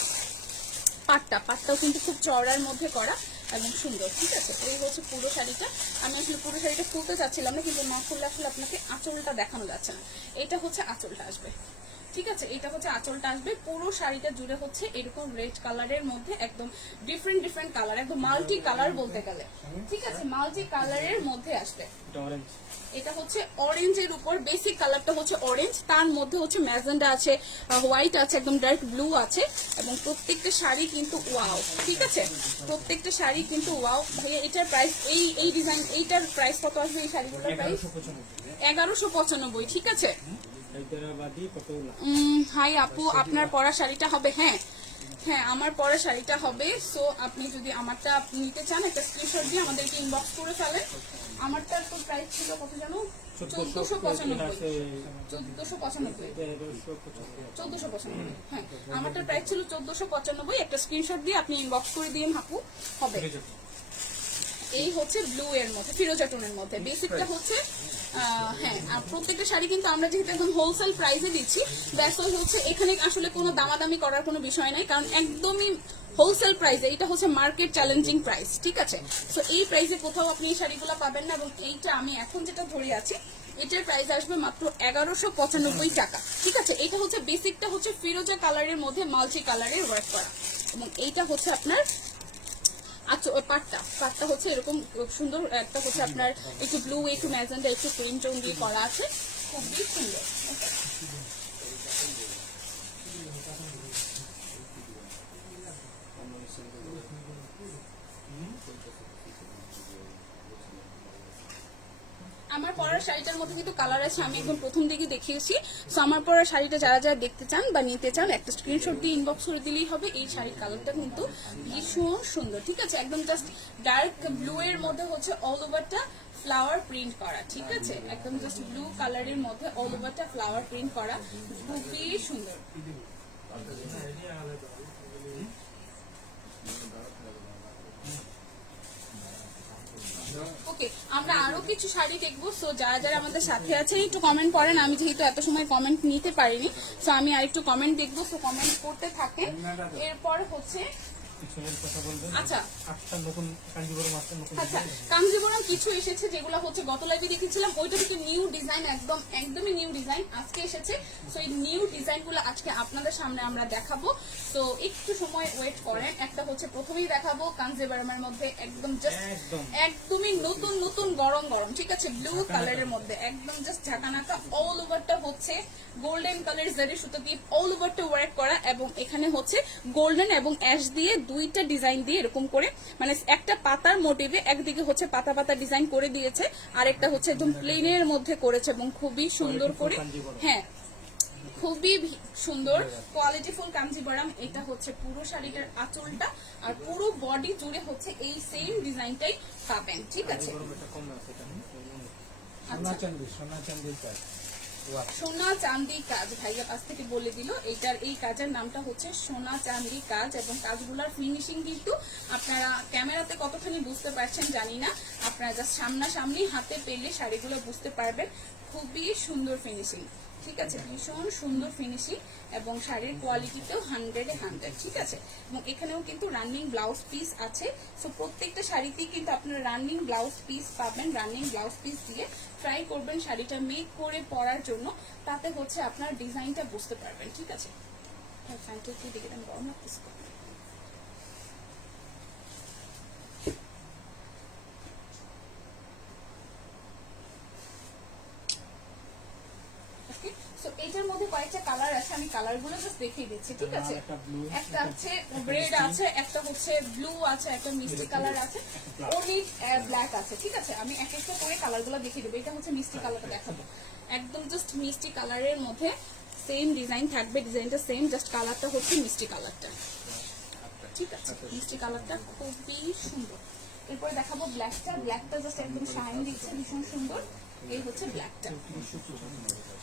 পাটটাও কিন্তু খুব চওড়ার মধ্যে করা এবং সুন্দর। ঠিক আছে, এই হচ্ছে পুরো শাড়িটা। আমি আসলে পুরো শাড়িটা খুলতে চাচ্ছিলাম না, কিন্তু না খুললে আসলে আপনাকে আঁচলটা দেখানো যাচ্ছে না। এটা হচ্ছে আঁচলটা আসবে। ঠিক আছে, এটা হচ্ছে আঁচলটা আসবে। পুরো শাড়িটা জুড়ে হচ্ছে এরকম রেড কালারের মধ্যে একদম ডিফারেন্ট কালার, একদম মাল্টি কালার বলতে গেলে। ঠিক আছে, মাল্টি কালারের মধ্যে আসবে। এটা হচ্ছে অরেঞ্জের উপর, বেসিক কালারটা হচ্ছে অরেঞ্জ, তার মধ্যে হচ্ছে ম্যাজেন্ডা আছে, হোয়াইট আছে, একদম ডার্ক ব্লু আছে, এবং প্রত্যেকটা শাড়ি কিন্তু ওয়াও। ঠিক আছে, প্রত্যেকটা শাড়ি কিন্তু ওয়াও। ভাইয়া এটার প্রাইস, এই ডিজাইন, এইটার প্রাইস কত আসবে? এই শাড়িগুলোর প্রাইস 1195। ঠিক আছে, হাই আপু, আপনার পরা শাড়িটা হবে? হ্যাঁ, আমার পরা শাড়িটা হবে। সো আপনি যদি আমারটা নিতে চান, একটা স্ক্রিনশট দিয়ে আমাদেরকে ইনবক্স করে ফেলেন। আমারটা তো প্রাইস ছিল কত জানো? 1495। হ্যাঁ, আমারটার প্রাইস ছিল 1495। একটা স্ক্রিনশট দিয়ে আপনি ইনবক্স করে দিয়ে হাপু হবে। এই হচ্ছে ব্লু এর মধ্যে, ফিরোজা টোনের মধ্যে। বেসিকটা হচ্ছে হ্যাঁ, আর প্রত্যেকটা শাড়ি কিন্তু আমরা যেহেতু একদম হোলসেল প্রাইসে দিচ্ছি, ব্যাস হচ্ছে এখানে আসলে কোনো দামাদামি করার কোনো বিষয় নাই, কারণ একদমই হোলসেল প্রাইসে। এটা হচ্ছে মার্কেট চ্যালেঞ্জিং প্রাইস। ঠিক আছে, সো এই প্রাইসে কোথাও আপনি এই শাড়িগুলো পাবেন না, এবং এইটা আমি এখন যেটা ধরে আছি, এটার প্রাইস আসবে মাত্র 1195 টাকা। ঠিক আছে, এটা হচ্ছে বেসিকটা হচ্ছে ফিরোজা কালারের মধ্যে মাল্টি কালারের ওয়ার্ক করা, এবং এইটা হচ্ছে আপনার আচ্ছা, ওই পাটটা হচ্ছে এরকম সুন্দর, একটা হচ্ছে আপনার একটু ব্লু, একটু ম্যাজেন্ডা, একটু ক্রিম টোন দিয়ে করা আছে, খুবই সুন্দর। আমার পরার শাড়িটার মধ্যে কিন্তু কালার আছে, আমি একদম প্রথম দিকে দেখিয়েছি। সো আমার পরার শাড়িটা যারা যারা দেখতে চান বা নিতে চান, একটা স্ক্রিনশট দিয়ে ইনবক্স করে দিলেই হবে। এই শাড়ির কালারটা কিন্তু ভীষণ সুন্দর। ঠিক আছে, একদম জাস্ট ডার্ক ব্লু এর মধ্যে হচ্ছে অল ওভারটা ফ্লাওয়ার প্রিন্ট করা। ঠিক আছে, একদম জাস্ট ব্লু কালারের মধ্যে অল ওভারটা ফ্লাওয়ার প্রিন্ট করা, খুবই সুন্দর। ওকে, আমরা আরো কিছু শাড়ি দেখবো। সো যারা যারা আমাদের সাথে আছেন একটু কমেন্ট করেন, আমি যেহেতু এত সময় কমেন্ট নিতে পারিনি, সো আমি আরেকটু কমেন্ট দেখবো, সো কমেন্ট করতে থাকেন। এরপর হচ্ছে পিছনের কথা বলবেন। আচ্ছা 8টা নতুন কাঞ্জিবরম আসছে, নতুন আচ্ছা design। কাঞ্জিবরম কিছু এসেছে যেগুলো হচ্ছে গত লাইভে দেখেছিলাম, ওইটা থেকে নিউ ডিজাইন, একদমই নিউ ডিজাইন আজকে এসেছে। সো এই নিউ ডিজাইনগুলো আজকে আপনাদের সামনে আমরা দেখাবো। সো একটু সময় ওয়েট করেন। একটা হচ্ছে প্রথমেই দেখাবো কাঞ্জিবরমের মধ্যে একদম জাস্ট একদমই নতুন নতুন গরম গরম, ঠিক আছে, ব্লু কালারের মধ্যে একদম জাস্ট ঝাঁকানাকা। অল ওভারটা হচ্ছে গোল্ডেন কালার জারি সুতো দিয়ে অল ওভারটা ওয়ার্ক করা, এবং এখানে হচ্ছে গোল্ডেন এবং অ্যাশ দিয়ে দুইটা ডিজাইন দিয়ে এরকম করে, মানে একটা পাতার মোটিভে একদিকে হচ্ছে পাতা পাতা ডিজাইন করে দিয়েছে, আর একটা হচ্ছে একদম প্লেনের মধ্যে করেছে এবং খুবই সুন্দর করে, হ্যাঁ খুবই সুন্দর কোয়ালিটিফুল কাঞ্জিবরম। এটা হচ্ছে পুরো শাড়িটার আঁচলটা, আর পুরো বডি জুড়ে হচ্ছে এই সেম ডিজাইনটাই পাবেন, ঠিক আছে। এটা কম আছে, এটা সোনা চাঁদি, সোনা চাঁদির কাজ। সোনা চাঁদি কাজ, ভাইয়া কাছ থেকে বলে দিল এইটার এই কাজের নামটা হচ্ছে সোনা চাঁদি কাজ, এবং কাজগুলোর ফিনিশিং কিন্তু আপনারা ক্যামেরাতে কতখানি বুঝতে পারছেন জানি না, আপনারা জাস্ট সামনাসামনি হাতে পেলে শাড়িগুলো বুঝতে পারবেন। খুবই সুন্দর ফিনিশিং, ঠিক আছে, ভীষণ সুন্দর ফিনিশিং, এবং শাড়ির কোয়ালিটিতেও 100-এ 100, ঠিক আছে। এবং এখানেও কিন্তু রানিং ব্লাউজ পিস আছে। সো প্রত্যেকটা শাড়িতেই কিন্তু আপনারা রানিং ব্লাউজ পিস পাবেন। রানিং ব্লাউজ পিস দিয়ে ট্রাই করবেন শাড়িটা মেক করে পরার জন্য, তাতে হচ্ছে আপনার ডিজাইনটা বুঝতে পারবেন, ঠিক আছে। ফ্যানটা একটু দিকে দেন, গরম লাগতেছে। এটার মধ্যে কয়েকটা কালার আছে, আমি কালারগুলো জাস্ট দেখিয়ে দিচ্ছি, ঠিক আছে। একটা হচ্ছে রেড আছে, একটা হচ্ছে ব্লু আছে, একটা মিষ্টি কালার আছে, অনেক ব্ল্যাক আছে, ঠিক আছে। আমি এক একটা করে কালারগুলো দেখিয়ে দেবো। এটা হচ্ছে মিষ্টি কালারটা দেখাবো, একদম জাস্ট মিষ্টি কালারের মধ্যে সেম ডিজাইন থাকবে, ডিজাইনটা সেম, জাস্ট কালারটা হচ্ছে মিষ্টি কালারটা, ঠিক আছে। মিষ্টি কালারটা খুবই সুন্দর। এরপরে দেখাবো ব্ল্যাকটা, ব্ল্যাকটা জাস্ট একদম শাইন দিচ্ছে, ভীষণ সুন্দর। এই হচ্ছে ব্ল্যাকটা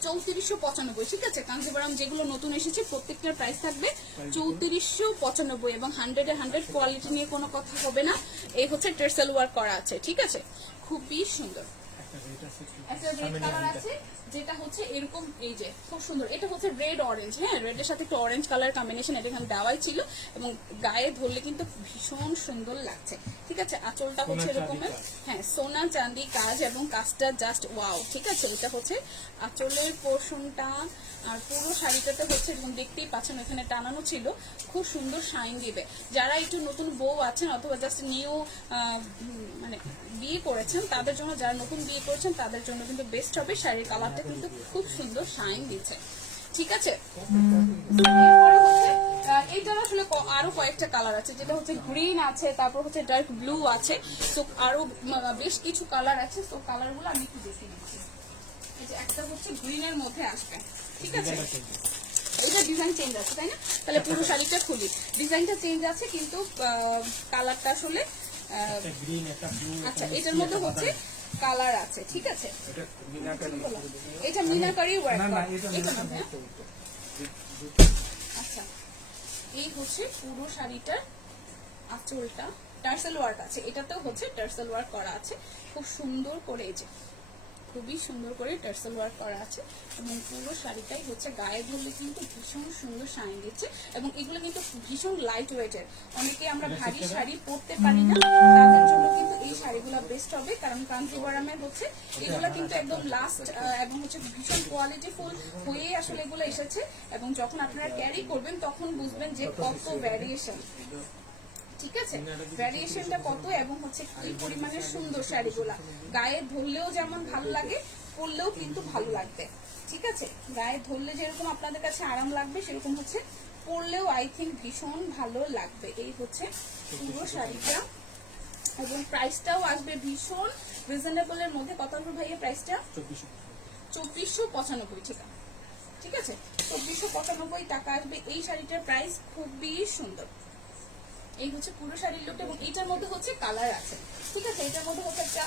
3495, ঠিক আছে। কাঞ্জিবরম যেগুলো নতুন এসেছে প্রত্যেকটার প্রাইস থাকবে 3495, এবং 100-এ 100 কোয়ালিটি নিয়ে কোনো কথা হবে না। এই হচ্ছে টেরসেল ওয়ার্ক করা আছে, ঠিক আছে, খুবই সুন্দর। একটা রেড কালার আছে যেটা হচ্ছে এরকম, এই যে খুব সুন্দর, এটা হচ্ছে রেড অরেঞ্জ, হ্যাঁ রেডের সাথে একটু অরেঞ্জ কালার কম্বিনেশন, এটা এখানে দেওয়াই ছিল, এবং গায়ে ধরলে কিন্তু ভীষণ সুন্দর লাগছে, ঠিক আছে। আঁচলটা হচ্ছে এরকমের, হ্যাঁ সোনা চাঁদি কাজ, এবং কাজটা জাস্ট ওয়াও, ঠিক আছে। এটা হচ্ছে আঁচলের পোর্শনটা, আর পুরো শাড়িটাতে হচ্ছে এরকম দেখতেই পাচ্ছেন এখানে টানানো ছিল, খুব সুন্দর শাইন দিবে। যারা একটু নতুন বউ আছেন অথবা জাস্ট নিউ মানে বিয়ে করেছেন তাদের জন্য, যারা নতুন বিয়ে করেছেন তাদের জন্য কিন্তু বেস্ট হবে। শাড়ির কালারটা কিন্তু খুব সুন্দর শাইন দিচ্ছে, ঠিক আছে। এরপরে হচ্ছে এইটার আসলে আরো কয়েকটা কালার আছে, যেটা হচ্ছে গ্রিন আছে, তারপর হচ্ছে ডার্ক ব্লু আছে, তো আরো বেশ কিছু কালার আছে। তো কালারগুলো আমি একটু দেখে নিচ্ছি। এই যে একটা হচ্ছে গ্রিনের মধ্যে আসবে, ঠিক আছে। এটা ডিজাইন চেঞ্জ আছে, তাই না? তাহলে পুরো শাড়িটা খুলি, ডিজাইনটা চেঞ্জ আছে কিন্তু কালারটা আসলে আচ্ছা। এটার মধ্যে হচ্ছে কালার আছে, ঠিক আছে। এটা মিনাকারি ওয়ার্ক করা, এটা মধ্যে আচ্ছা। এই হচ্ছে পুরো শাড়িটার আঁচলটা, টার্সেল ওয়ার্ক আছে, এটাতেও হচ্ছে টার্সেল ওয়ার্ক করা আছে খুব সুন্দর করে, এই যে খুবই সুন্দর করে টার্সেল ওয়ার্ক করা আছে, এবং পুরো শাড়িটাই হচ্ছে গায়ে ধরলে কিন্তু ভীষণ সুন্দর শাইন দিচ্ছে, এবং এগুলো কিন্তু ভীষণ লাইট ওয়েটের। অনেকে আমরা ভারী শাড়ি পরতে পারি না, তাদের জন্য কিন্তু এই শাড়িগুলো বেস্ট হবে, কারণ কাঞ্জিবরমের হচ্ছে এগুলো কিন্তু একদম লাস্ট, এবং হচ্ছে ভীষণ কোয়ালিটিফুল হয়ে আসলে এগুলো এসেছে, এবং যখন আপনারা ক্যারি করবেন তখন বুঝবেন যে কত ভ্যারিয়েশন, ঠিক আছে, ভ্যারিয়েশনটা কত, এবং হচ্ছে কি পরিমাণের সুন্দর শাড়িগুলা। গায়ে ধরলেও যেমন ভালো লাগে, পরলেও কিন্তু ভালো লাগবে, ঠিক আছে। গায়ে ধরলে যেরকম আপনাদের কাছে আরাম লাগবে, সেরকম হচ্ছে পরলেও আই থিঙ্ক ভীষণ ভালো লাগবে। এই হচ্ছে পুরো শাড়িটা, এবং প্রাইসটাও আসবে ভীষণ রিজনেবলের মধ্যে। কত হবে ভাইয়া প্রাইসটা? 2495, ঠিক আছে, 2495 টাকা আসবে এই শাড়িটার প্রাইস। খুবই সুন্দর, এই হচ্ছে পুরো শাড়ির লুকটা, এবং এটার মধ্যে হচ্ছে কালার আছে, ঠিক আছে। এটার মধ্যে হচ্ছে একটা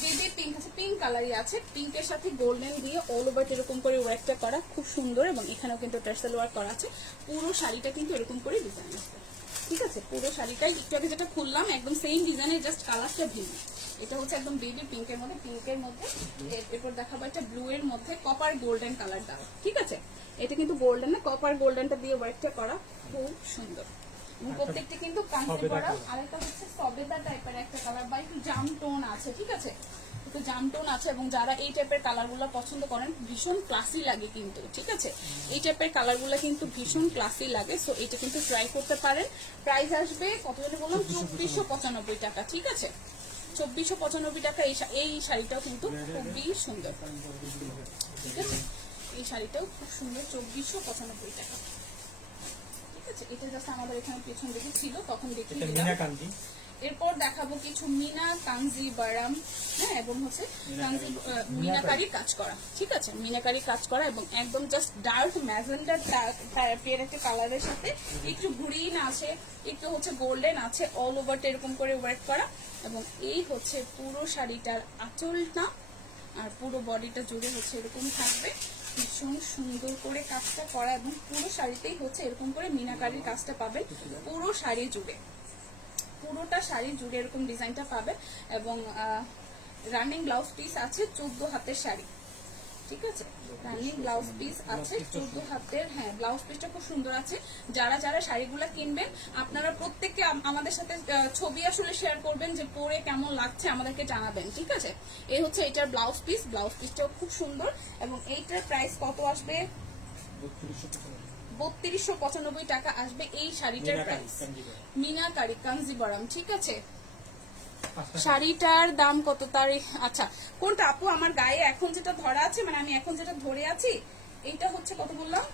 বেবি পিঙ্ক আছে, পিঙ্ক কালারই আছে, পিঙ্কের সাথে গোল্ডেন দিয়ে অল ওভার এরকম করে ওয়ার্কটা করা, খুব সুন্দর, এবং এখানেও কিন্তু টার্সেল ওয়ার্ক করা আছে। পুরো শাড়িটা কিন্তু এরকম করে ডিজাইন আছে, ঠিক আছে। পুরো শাড়িটাই একটু আগে যেটা খুললাম একদম সেম ডিজাইনের, জাস্ট কালারটা ভিন্ন। এটা হচ্ছে একদম বেবি পিঙ্কের মধ্যে এরপর দেখাবো একটা ব্লু এর মধ্যে কপার গোল্ডেন কালার দেওয়া, ঠিক আছে। এটা কিন্তু গোল্ডেন না, কপার গোল্ডেনটা দিয়ে ওয়ার্কটা করা, খুব সুন্দর। এবং প্রত্যেকটা কিন্তু কাঞ্চি করা। আরেকটা হচ্ছে সবেদা টাইপের একটা কালার বা একটু জাম টোন আছে, ঠিক আছে, একটু জাম টোন আছে। এবং যারা এই টাইপের কালারগুলো পছন্দ করেন, ভীষণ ক্লাসি লাগে কিন্তু, ঠিক আছে। এই টাইপের কালারগুলো কিন্তু ভীষণ ক্লাসি লাগে, সো এটা কিন্তু ট্রাই করতে পারেন। প্রাইস আসবে কত যেন বললাম, 2495 টাকা, ঠিক আছে। 2495 টাকা। এই শাড়িটাও কিন্তু খুবই সুন্দর, ঠিক আছে। এই শাড়িটাও খুব সুন্দর, 2495 টাকা, ঠিক আছে। এটা জাস্ট আমাদের এখানে পেছন দিকে ছিল, তখন দেখিয়ে এটা দিলাম। মিনা কাঞ্জি। এরপর দেখাবো কিছু মিনা কাঞ্জিবারাম, হ্যাঁ, এবং হচ্ছে মিনাকারি কাজ করা, ঠিক আছে। মিনাকারি কাজ করা এবং একদম জাস্ট ডার্ক ম্যাজেন্ডা টাইপের একটা কালারের সাথে একটু গ্রিন আছে, একটু হচ্ছে গোল্ডেন আছে, অল ওভারটা এরকম করে ওয়ার্ক করা। এবং এই হচ্ছে পুরো শাড়িটার আঁচলটা, আর পুরো বডিটা জুড়ে হচ্ছে এরকম থাকবে, ভীষণ সুন্দর করে কাজটা করা। এবং পুরো শাড়িতেই হচ্ছে এরকম করে মিনাকারির কাজটা পাবেন, পুরো শাড়ি জুড়ে, পুরোটা শাড়ি জুড়ে এরকম ডিজাইনটা পাবে। এবং রানিং ব্লাউজ পিস আছে 14 হাতের শাড়ি, ঠিক আছে। রানিং ব্লাউজ পিস আছে 14 হাতের, হ্যাঁ, ব্লাউজ পিসটা খুব সুন্দর আছে। যারা যারা শাড়িগুলো কিনবেন, আপনারা প্রত্যেককে আমাদের সাথে ছবি আসলে শেয়ার করবেন, যে পরে কেমন লাগছে আমাদেরকে জানাবেন, ঠিক আছে। এই হচ্ছে এটার ব্লাউজ পিস, ব্লাউজ পিসটাও খুব সুন্দর। এবং এইটার প্রাইস কত আসবে, 3295 টাকা আসবে এই শাড়িটার প্রাইস। মিনাকারি কাঞ্জিবরম, ঠিক আছে। শাড়িটার দাম কত তার, আচ্ছা কোনটা আপু, আমার গায়ে এখন যেটা ধরা আছে, মানে আমি এখন যেটা ধরে আছি, এইটা হচ্ছে কত বললাম,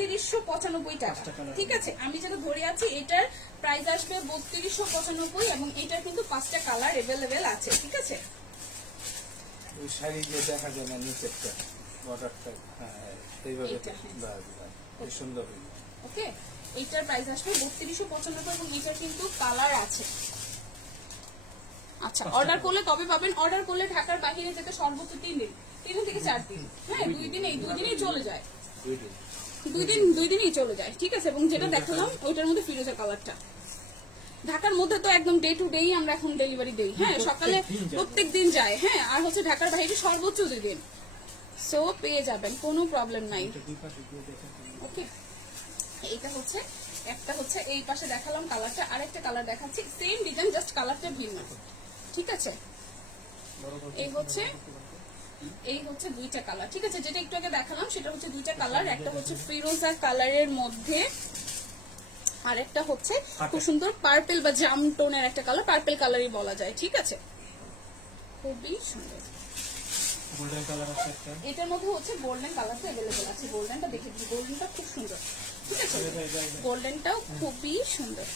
3295 টাকা, ঠিক আছে। আমি যেটা ধরে আছি এটার প্রাইস আসবে 3295। এবং এটার কিন্তু 5টা কালার এভেলেবেল আছে, ঠিক আছে। ওই শাড়ি যে দেখা যায় না নিচেরটা বর্ডারটা, হ্যাঁ এইভাবে, এইটা, হ্যাঁ। বেশ সুন্দর। ওকে, এইটার প্রাইস আসবে 3295 এবং এটার কিন্তু কালার আছে। আচ্ছা, অর্ডার করলে কবে পাবেন? অর্ডার করলে ঢাকার বাইরে যেতে সর্বোচ্চ 3 দিন, 3 থেকে 4 দিন, হ্যাঁ, 2 দিনেই চলে যায়, 2 দিনেই চলে যায়, ঠিক আছে। এবং যেটা দেখালাম ওইটার মধ্যে ফিরোজা কালারটা, ঢাকার মধ্যে তো একদম ডে টু ডেই আমরা এখন ডেলিভারি দেই, হ্যাঁ, সকালে প্রত্যেক দিন যায়, হ্যাঁ। আর হচ্ছে ঢাকার বাইরে সর্বোচ্চ 2 দিন, সো পেয়ে যাবেন, কোনো প্রবলেম নাই। ওকে, এইটা হচ্ছে একটা হচ্ছে এই পাশে দেখালাম কালারটা, আরেকটা কালার দেখাচ্ছি, সেম ডিজাইন জাস্ট কালারটা ভিন্ন, ঠিক আছে। এই হচ্ছে 2টা কালার, ঠিক আছে। যেটা একটু আগে দেখালাম সেটা হচ্ছে 2টা কালার, একটা হচ্ছে ফিরোজা কালারের মধ্যে, আর একটা হচ্ছে খুব সুন্দর পার্পল বা জাম টোনের একটা কালার, পার্পল কালারই বলা যায়, ঠিক আছে, খুবই সুন্দর। গোল্ডেন কালার আছে একটা, এটার মধ্যে হচ্ছে গোল্ডেন কালারটা अवेलेबल আছে, গোল্ডেনটা দেখে দিই, গোল্ডেনটা খুব সুন্দর, ঠিক আছে। গোল্ডেনটাও খুবই সুন্দর,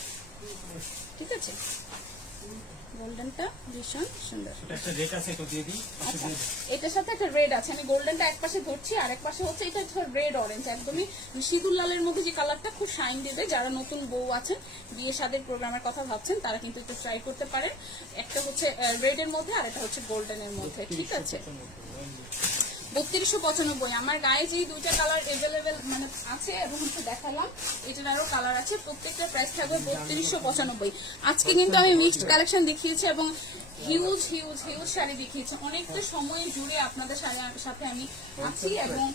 ঠিক আছে, গোল্ডেনটা ভীষণ সুন্দর। এটা একটা রেট আছে, এটা দিয়ে দিই। আচ্ছা, এটার সাথে একটা রেড আছে, আমি গোল্ডেনটা এক পাশে ধরছি, আর এক পাশে হচ্ছে এটা রেড অরেঞ্জ, একদমই সিঁদুর লালের মধ্যে যে কালারটা খুব শাইন দেবে। যারা নতুন বউ আছেন, বিয়ে শাদীর প্রোগ্রামের কথা ভাবছেন, তারা কিন্তু একটু ট্রাই করতে পারেন। একটা হচ্ছে রেড এর মধ্যে, আর একটা হচ্ছে গোল্ডেনের মধ্যে, ঠিক আছে। 3295। আমার গায়ে যে 2টা কালার এভেলেবেল মানে আছে এবং হচ্ছে দেখালাম, এটার আরো কালার আছে, প্রত্যেকটা প্রাইস থাকবে 3295। আজকে কিন্তু আমি মিক্সড কালেকশন দেখিয়েছি এবং হিউজ হিউজ হিউজ শাড়ি দেখিয়েছি, অনেকটা সময় জুড়ে আপনাদের সাথে আমি আছি। এবং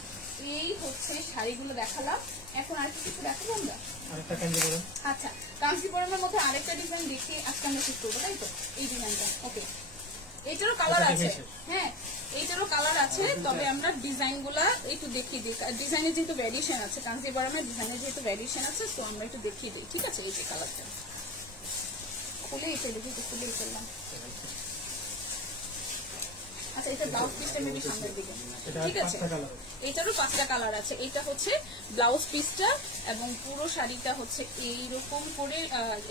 এই হচ্ছে শাড়িগুলো দেখালাম, এখন আর কিছু দেখাবো আমরা। আরেকটা কাঞ্জি বলেন। আচ্ছা, কাঞ্জিপুরমের মধ্যে আরেকটা ডিজাইন দেখিয়ে আজকে আমরা শেষ করবো, তাই তো, এই ডিজাইনটা। ওকে, এটারও কালার আছে, হ্যাঁ, এইটারও কালার আছে, তবে আমরা ডিজাইনগুলা একটু দেখিয়ে দিই। ডিজাইনের যেহেতু ভ্যারিয়েশন আছে, কাঞ্জিপুরমের ডিজাইনের যেহেতু ভ্যারিয়েশন আছে, তো আমরা একটু দেখিয়ে দিই, ঠিক আছে। এই যে কালারটা খুলে এটা দেখি, খুলে ফেললাম। আচ্ছা, এটা ব্লাউজ পিসটা মেবি সামনের দিকে, ঠিক আছে। এটারও 5টা কালার আছে। এটা হচ্ছে ব্লাউজ পিসটা এবং পুরো শাড়িটা হচ্ছে এইরকম করে,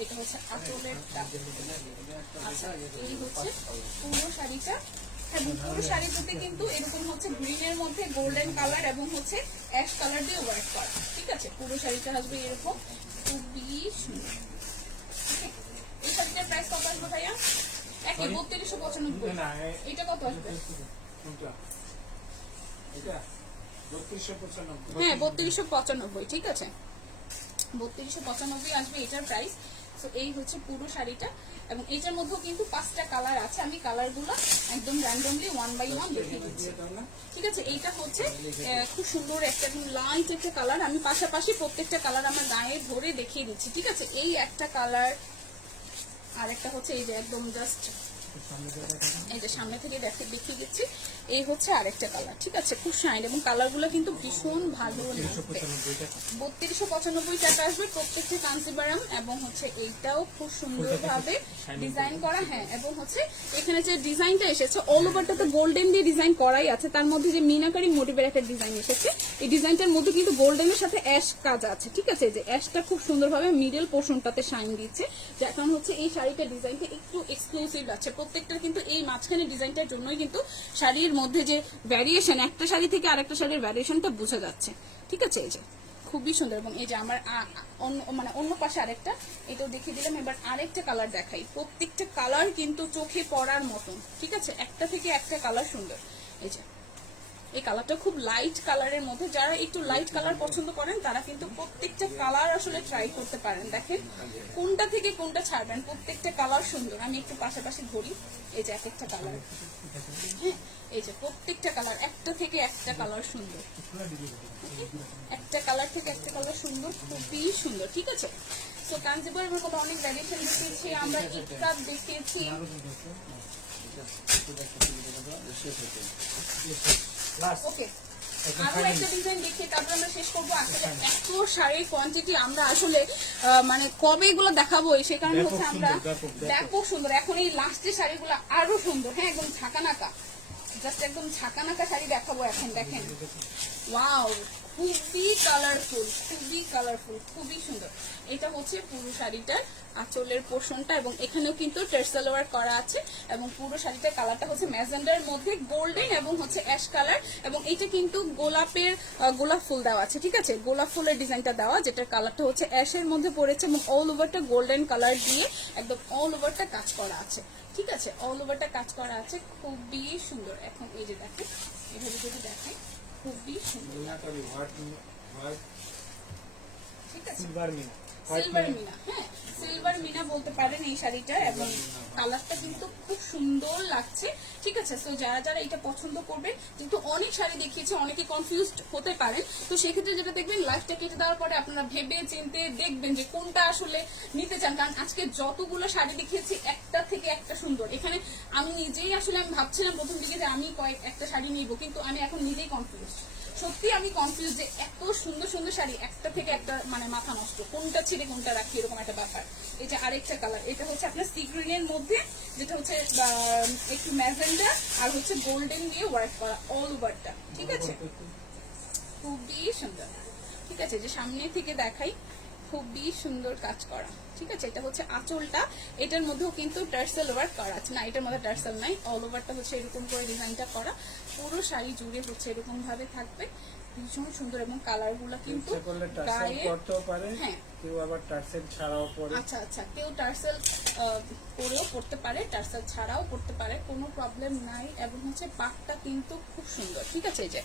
এটা হচ্ছে আঁচলের। আচ্ছা, এই হচ্ছে পুরো শাড়িটা, এবং পুরো শাড়িটাতে কিন্তু এরকম হচ্ছে গ্রিনের মধ্যে গোল্ডেন কালার এবং হচ্ছে অ্যাশ কালার দিয়ে ওয়ার্ক করা, ঠিক আছে। পুরো শাড়িটা আসবে এরকম, খুবই সুন্দর। এই শাড়িটার প্রাইস কত আসবে ভাইয়া? একই 3295। এটা কত আসবে? হ্যাঁ, 3295, ঠিক আছে, 3295 আসবে এটার প্রাইস। তো এই হচ্ছে পুরো শাড়িটা। এবং এটার মধ্যেও কিন্তু 5টা কালার আছে, আমি কালারগুলো একদম র্যান্ডমলি 1 বাই 1 দেখিয়ে দিচ্ছি। ঠিক আছে, এইটা হচ্ছে খুব সুন্দর একটা লাইট একটা কালার, আমি পাশাপাশি প্রত্যেকটা কালার আমার গায়ে ধরে দেখিয়ে দিচ্ছি। ঠিক আছে, এই একটা কালার, আর একটা হচ্ছে এই যে একদম জাস্ট এই যে সামনে থেকে দেখিয়ে দিচ্ছি, এই হচ্ছে আরেকটা কালার। ঠিক আছে, খুব শাইন এবং কালারগুলো কিন্তু ভীষণ ভালো লাগবে। 3295 টাকা আসবে প্রত্যেকটা কাঞ্জিভারাম, এবং হচ্ছে এইটাও খুব সুন্দরভাবে ডিজাইন করা। হ্যাঁ, এবং হচ্ছে এখানে যে ডিজাইনটা এসেছে অল ওভারটাতে গোল্ডেন দিয়ে ডিজাইন করাই আছে, তার মধ্যে যে মিনাকারি মোটিভের একটা ডিজাইন এসেছে, এই ডিজাইনটার মধ্যে কিন্তু গোল্ডেনের সাথে অ্যাশ কাজ আছে। ঠিক আছে, যে অ্যাশটা খুব সুন্দরভাবে মিডল পোর্শনটাতে শাইন দিচ্ছে, যার কারণ হচ্ছে এই শাড়িটার ডিজাইনটা একটু এক্সক্লুসিভ আছে। প্রত্যেকটা কিন্তু এই মাঝখানে ডিজাইনটার জন্যই কিন্তু শাড়ির মধ্যে যে ভ্যারিয়েশন, একটা শাড়ি থেকে আরেকটা শাড়ির ভ্যারিয়েশনটা বোঝা যাচ্ছে। ঠিক আছে, এই যে খুবই সুন্দর। এবং এই যে আমার অন্য পাশে আরেকটা, এটাও দেখিয়ে দিলাম। এবার আরেকটা কালার দেখাই, প্রত্যেকটা কালার কিন্তু চোখে পড়ার মতন। ঠিক আছে, একটা থেকে একটা কালার সুন্দর। এই যে এই কালারটা খুব লাইট কালারের মধ্যে, যারা একটু লাইট কালার পছন্দ করেন তারা কিন্তু প্রত্যেকটা কালার আসলে ট্রাই করতে পারেন। দেখেন কোনটা থেকে কোনটা ছাড়বেন, প্রত্যেকটা কালার সুন্দর। আমি একটু পাশাপাশি ধরি, এই যে এক একটা কালার, হ্যাঁ এই যে প্রত্যেকটা কালার একটা থেকে একটা কালার সুন্দর, একটা কালার থেকে একটা কালার সুন্দর, খুবই সুন্দর। ঠিক আছে, সো কাঞ্জিভারামের মধ্যে অনেক ভ্যারিয়েশন দেখিয়েছি আমরা, ইকরাত দেখিয়েছি। ওকে, আরো একটা ডিজাইন দেখিয়ে তারপর আমরা শেষ করবো। আসলে এত শাড়ির কোয়ান্টিটি আমরা আসলে মানে কবে এগুলো দেখাবো, সে কারণে হচ্ছে আমরা ব্যাপক সুন্দর। এখন এই লাস্টের শাড়িগুলো আরো সুন্দর, হ্যাঁ একদম ঝাঁকানাকা, জাস্ট একদম ঝাঁকানাকা শাড়ি দেখাবো এখন। দেখেন ওয়াও, খুবই কালারফুল, খুবই কালারফুল, খুবই সুন্দর। এটা হচ্ছে পুরো শাড়িটার আঁচলের পোর্শনটা, এবং এখানেও কিন্তু টার্সেল ওয়ার্ক করা আছে, এবং পুরো শাড়িটার কালারটা হচ্ছে ম্যাজেন্ডার মধ্যে গোল্ডেন এবং হচ্ছে অ্যাশ কালার, এবং এইটা কিন্তু গোলাপ ফুল দেওয়া আছে। ঠিক আছে, গোলাপ ফুলের ডিজাইনটা দেওয়া, যেটার কালারটা হচ্ছে অ্যাশের মধ্যে পড়েছে, এবং অল ওভারটা গোল্ডেন কালার দিয়ে একদম অল ওভারটা কাজ করা আছে। ঠিক আছে, অল ওভারটা কাজ করা আছে, খুবই সুন্দর। এখন এই যে দেখেন, এভাবে যদি দেখেন খুবই সুন্দর। ঠিক আছে, সিলভার মিনা, হ্যাঁ সিলভার মিনা বলতে পারেন এই শাড়িটা, এবং কালারটা কিন্তু খুব সুন্দর লাগছে। ঠিক আছে, তো যারা যারা এটা পছন্দ করবেন, কিন্তু অনেক শাড়ি দেখিয়েছে, অনেকে কনফিউজড হতে পারেন, তো সেক্ষেত্রে যেটা দেখবেন লাইফটা কেটে দেওয়ার পরে আপনারা ভেবে চিন্তে দেখবেন যে কোনটা আসলে নিতে চান। কারণ আজকে যতগুলো শাড়ি দেখিয়েছি একটা থেকে একটা সুন্দর। এখানে আমি নিজেই আসলে আমি ভাবছিলাম প্রথম দিকে যে আমি একটা শাড়ি নিব, কিন্তু আমি এখন নিজেই কনফিউজ, সত্যি আমি কনফিউজ যে এত সুন্দর সুন্দর শাড়ি একটা থেকে একটা মানে মাথা নষ্ট, কোনটা ছেড়ে কোনটা রাখি এরকম একটা ব্যাপার। এটা আরেকটা কালার, এটা হচ্ছে আপনার সি গ্রিনের মধ্যে, যেটা হচ্ছে একটু ম্যাজেন্ডা আর হচ্ছে গোল্ডেন দিয়ে ওয়ার্ক করা অল ওভারটা। ঠিক আছে, খুবই সুন্দর। ঠিক আছে, যে সামনে থেকে দেখাই, খুবই সুন্দর কাজ করা। ঠিক আছে, এটা হচ্ছে আঁচলটা, এটার মধ্যেও কিন্তু টার্সেল ওয়ার্ক করা আছে, না এটার মধ্যে টার্সেল নাই, অল ওভারটা হচ্ছে এরকম করে ডিজাইনটা করা, পুরো শাড়ি জুড়ে হচ্ছে এরকম ভাবে থাকবে, ভীষণ সুন্দর। এবং কালার গুলা কিন্তু গায়ে করতেও পারে, হ্যাঁ কেউ আবার টার্সেল ছাড়াও পরে। আচ্ছা আচ্ছা, কেউ টার্সেল করেও পড়তে পারে, টার্সেল ছাড়াও পড়তে পারে, কোনো প্রবলেম নাই। এবং হচ্ছে পাটটা কিন্তু খুব সুন্দর। ঠিক আছে, এই যে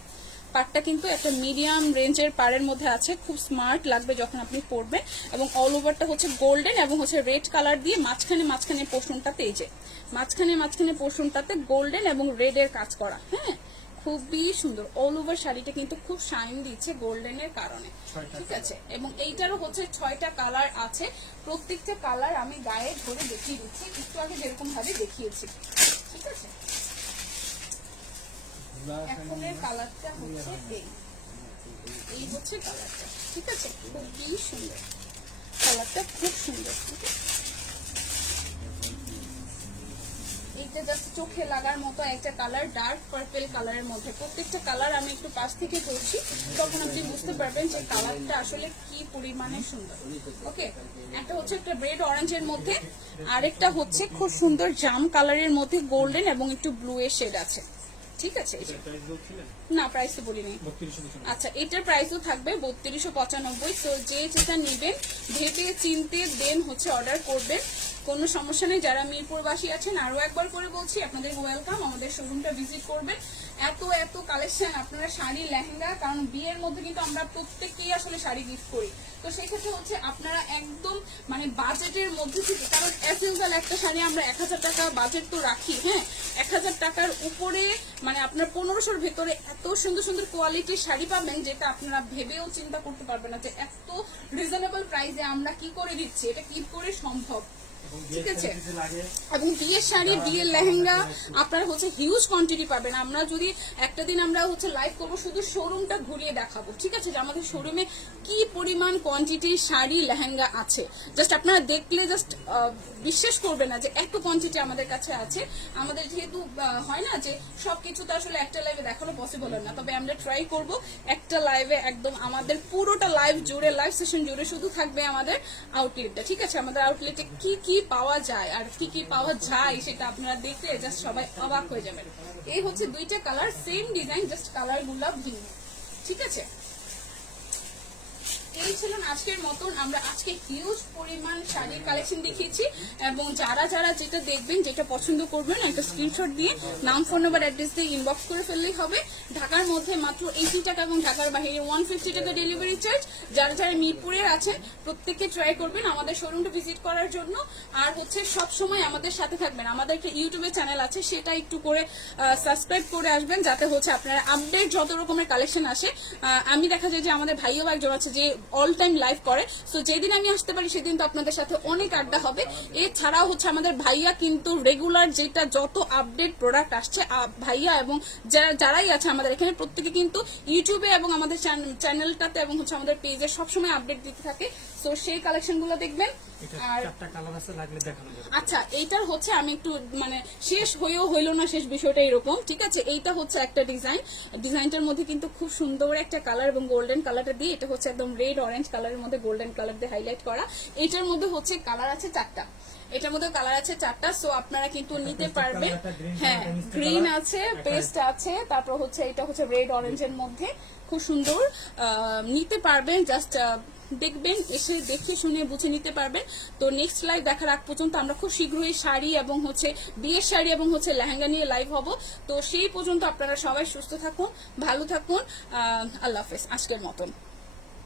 পাটটা কিন্তু একটা মিডিয়াম রেঞ্জের পাড়ের মধ্যে আছে, খুব স্মার্ট লাগবে যখন আপনি পরবেন। এবং অল ওভারটা হচ্ছে গোল্ডেন এবং হচ্ছে রেড কালার দিয়ে মাঝখানে পোর্শনটাতে, এই যে মাঝখানে পোর্শনটাতে গোল্ডেন এবং রেড এর কাজ করা। হ্যাঁ, খুবই সুন্দর। অল ওভার শাড়িটা কিন্তু খুব শাইন দিচ্ছে গোল্ডেনের কারণে। ঠিক আছে, এবং এইটারও হচ্ছে 6টা কালার আছে, প্রত্যেকটা কালার আমি গায়ে ধরে দেখিয়ে দিচ্ছি, একটু আগে যেরকম ভাবে দেখিয়েছি। ঠিক আছে, এখনের কালারটা হচ্ছে এই হচ্ছে কালারটা। ঠিক আছে, খুবই সুন্দর কালারটা, খুব সুন্দর। ঠিক আছে, এইটা জাস্ট চোখে লাগার মতো একটা কালার, ডার্ক পার্পল কালারের মধ্যে। প্রত্যেকটা কালার আমি একটু পাশ থেকে ধরছি, তখন আপনি বুঝতে পারবেন যে কালারটা আসলে কি পরিমাণে সুন্দর। ওকে, একটা হচ্ছে একটা রেড অরেঞ্জের মধ্যে, আরেকটা হচ্ছে খুব সুন্দর জাম কালারের মধ্যে গোল্ডেন এবং একটু ব্লু এর শেড আছে। ঠিক আছে, না প্রাইস তো বলিনি। আচ্ছা, এটার প্রাইসও থাকবে 3295। তো যে যেটা নেবেন ভেবে চিনতে দেন হচ্ছে অর্ডার করবেন, কোনো সমস্যা নেই। যারা মিরপুরবাসী আছেন আরো একবার করে বলছি আপনাদের ওয়েলকাম, আমাদের শোরুমটা ভিজিট করবেন। এত এত কালেকশন আপনারা শাড়ি লেহেঙ্গা, কারণ বিয়ের মধ্যে কিন্তু আমরা প্রত্যেককেই আসলে শাড়ি গিফট করি। তো সেক্ষেত্রে হচ্ছে আপনারা একদম মানে বাজেটের মধ্যে থেকে, কারণ অ্যাজ ইউজুয়াল একটা শাড়ি আমরা 1000 টাকা বাজেট তো রাখি, হ্যাঁ 1000 টাকার উপরে মানে আপনার 1500-র ভেতরে এত সুন্দর সুন্দর কোয়ালিটির শাড়ি পাবেন যেটা আপনারা ভেবেও চিন্তা করতে পারবেন না যে এত রিজনেবল প্রাইসে আমরা কি করে দিচ্ছি, এটা কি করে সম্ভব। ঠিক আছে, এবং বিয়ের শাড়ি বিয়ের লেহেঙ্গা আপনারা হচ্ছে হিউজ কোয়ান্টিটি পাবেন। আমরা যদি একটা দিন আমরা হচ্ছে লাইভ করবো শুধু শোরুমটা ঘুরিয়ে দেখাবো, ঠিক আছে, যে আমাদের শোরুমে কি পরিমাণ কোয়ান্টিটির শাড়ি লেহেঙ্গা আছে। জাস্ট আপনারা দেখলে জাস্ট বিশ্বাস করবে না যে এত কোয়ান্টিটি আমাদের কাছে আছে। আমাদের যেহেতু হয় না যে সবকিছু তো আসলে একটা লাইভে দেখানো পসিবল হয় না, তবে আমরা ট্রাই করব একটা লাইভে একদম আমাদের পুরোটা লাইভ জুড়ে, লাইভ সেশন জুড়ে শুধু থাকবে আমাদের আউটলেটটা। ঠিক আছে, আমাদের আউটলেটে কি কি পাওয়া যায় আর কি কি পাওয়া যায় সেটা আপনারা দেখলে জাস্ট সবাই অবাক হয়ে যাবেন। এই হচ্ছে দুইটা colour, same design, just colour গুলা ভিন্ন। ঠিক আছে, এই ছিল আজকের মতন। আমরা আজকে হিউজ পরিমাণ শাড়ির কালেকশন দেখিয়েছি, এবং যারা যারা যেটা দেখবেন, যেটা পছন্দ করবেন একটা স্ক্রিনশট দিয়ে নাম, ফোন নাম্বার, অ্যাড্রেস দিয়ে ইনবক্স করে ফেললেই হবে। ঢাকার মধ্যে মাত্র 80 টাকা এবং ঢাকার বাইরে 150 টাকা ডেলিভারি চার্জ। যারা যারা মিরপুরে আছেন প্রত্যেককে ট্রাই করবেন আমাদের শোরুমটা ভিজিট করার জন্য। আর হচ্ছে সব সময় আমাদের সাথে থাকবেন। আমাদের একটা ইউটিউবে চ্যানেল আছে, সেটা একটু করে সাবস্ক্রাইব করে আসবেন, যাতে হচ্ছে আপনারা আপডেট যত রকমের কালেকশন আসে। আমি দেখা যায় যে আমাদের ভাইও একজন আছে যে অল টাইম লাইভ করে, সো যেদিন আমি আসতে পারি সেদিন তো আপনাদের সাথে অনেক আড্ডা হবে। এছাড়াও হচ্ছে আমাদের ভাইয়া কিন্তু রেগুলার যেটা যত আপডেট প্রোডাক্ট আসছে, ভাইয়া এবং যারাই আছে আমাদের এখানে প্রত্যেকে কিন্তু ইউটিউবে এবং আমাদের চ্যানেলটাতে এবং হচ্ছে আমাদের পেজে সবসময় আপডেট দিতে থাকে। সো সেই কালেকশন গুলো দেখবেন। আর আচ্ছা, এইটার হচ্ছে আমি একটু মানে শেষ হয়েও হইলো না, শেষ বিষয়টা এরকম। ঠিক আছে, এইটা হচ্ছে একটা ডিজাইনটার মধ্যে কিন্তু খুব সুন্দর একটা কালার এবং গোল্ডেন কালারটা দিয়ে, এটা হচ্ছে একদম রেড অরেঞ্জ কালারের মধ্যে গোল্ডেন কালার দিয়ে হাইলাইট করা। এটার মধ্যে হচ্ছে কালার আছে 4টা, এটার মধ্যে কালার আছে 4টা। সো আপনারা কিন্তু নিতে পারবেন। হ্যাঁ, গ্রিন আছে, পেস্ট আছে, তারপর হচ্ছে এটা হচ্ছে রেড অরেঞ্জের মধ্যে, খুব সুন্দর নিতে পারবেন। জাস্ট দেখবেন, এসে দেখে শুনে বুঝে নিতে পারবেন। তো নেক্সট লাইভ দেখার আগ পর্যন্ত আমরা খুব শীঘ্রই শাড়ি এবং হচ্ছে বিয়ের শাড়ি এবং হচ্ছে লেহেঙ্গা নিয়ে লাইভ হব। তো সেই পর্যন্ত আপনারা সবাই সুস্থ থাকুন, ভালো থাকুন। আল্লাহ হাফেজ আজকের মতন।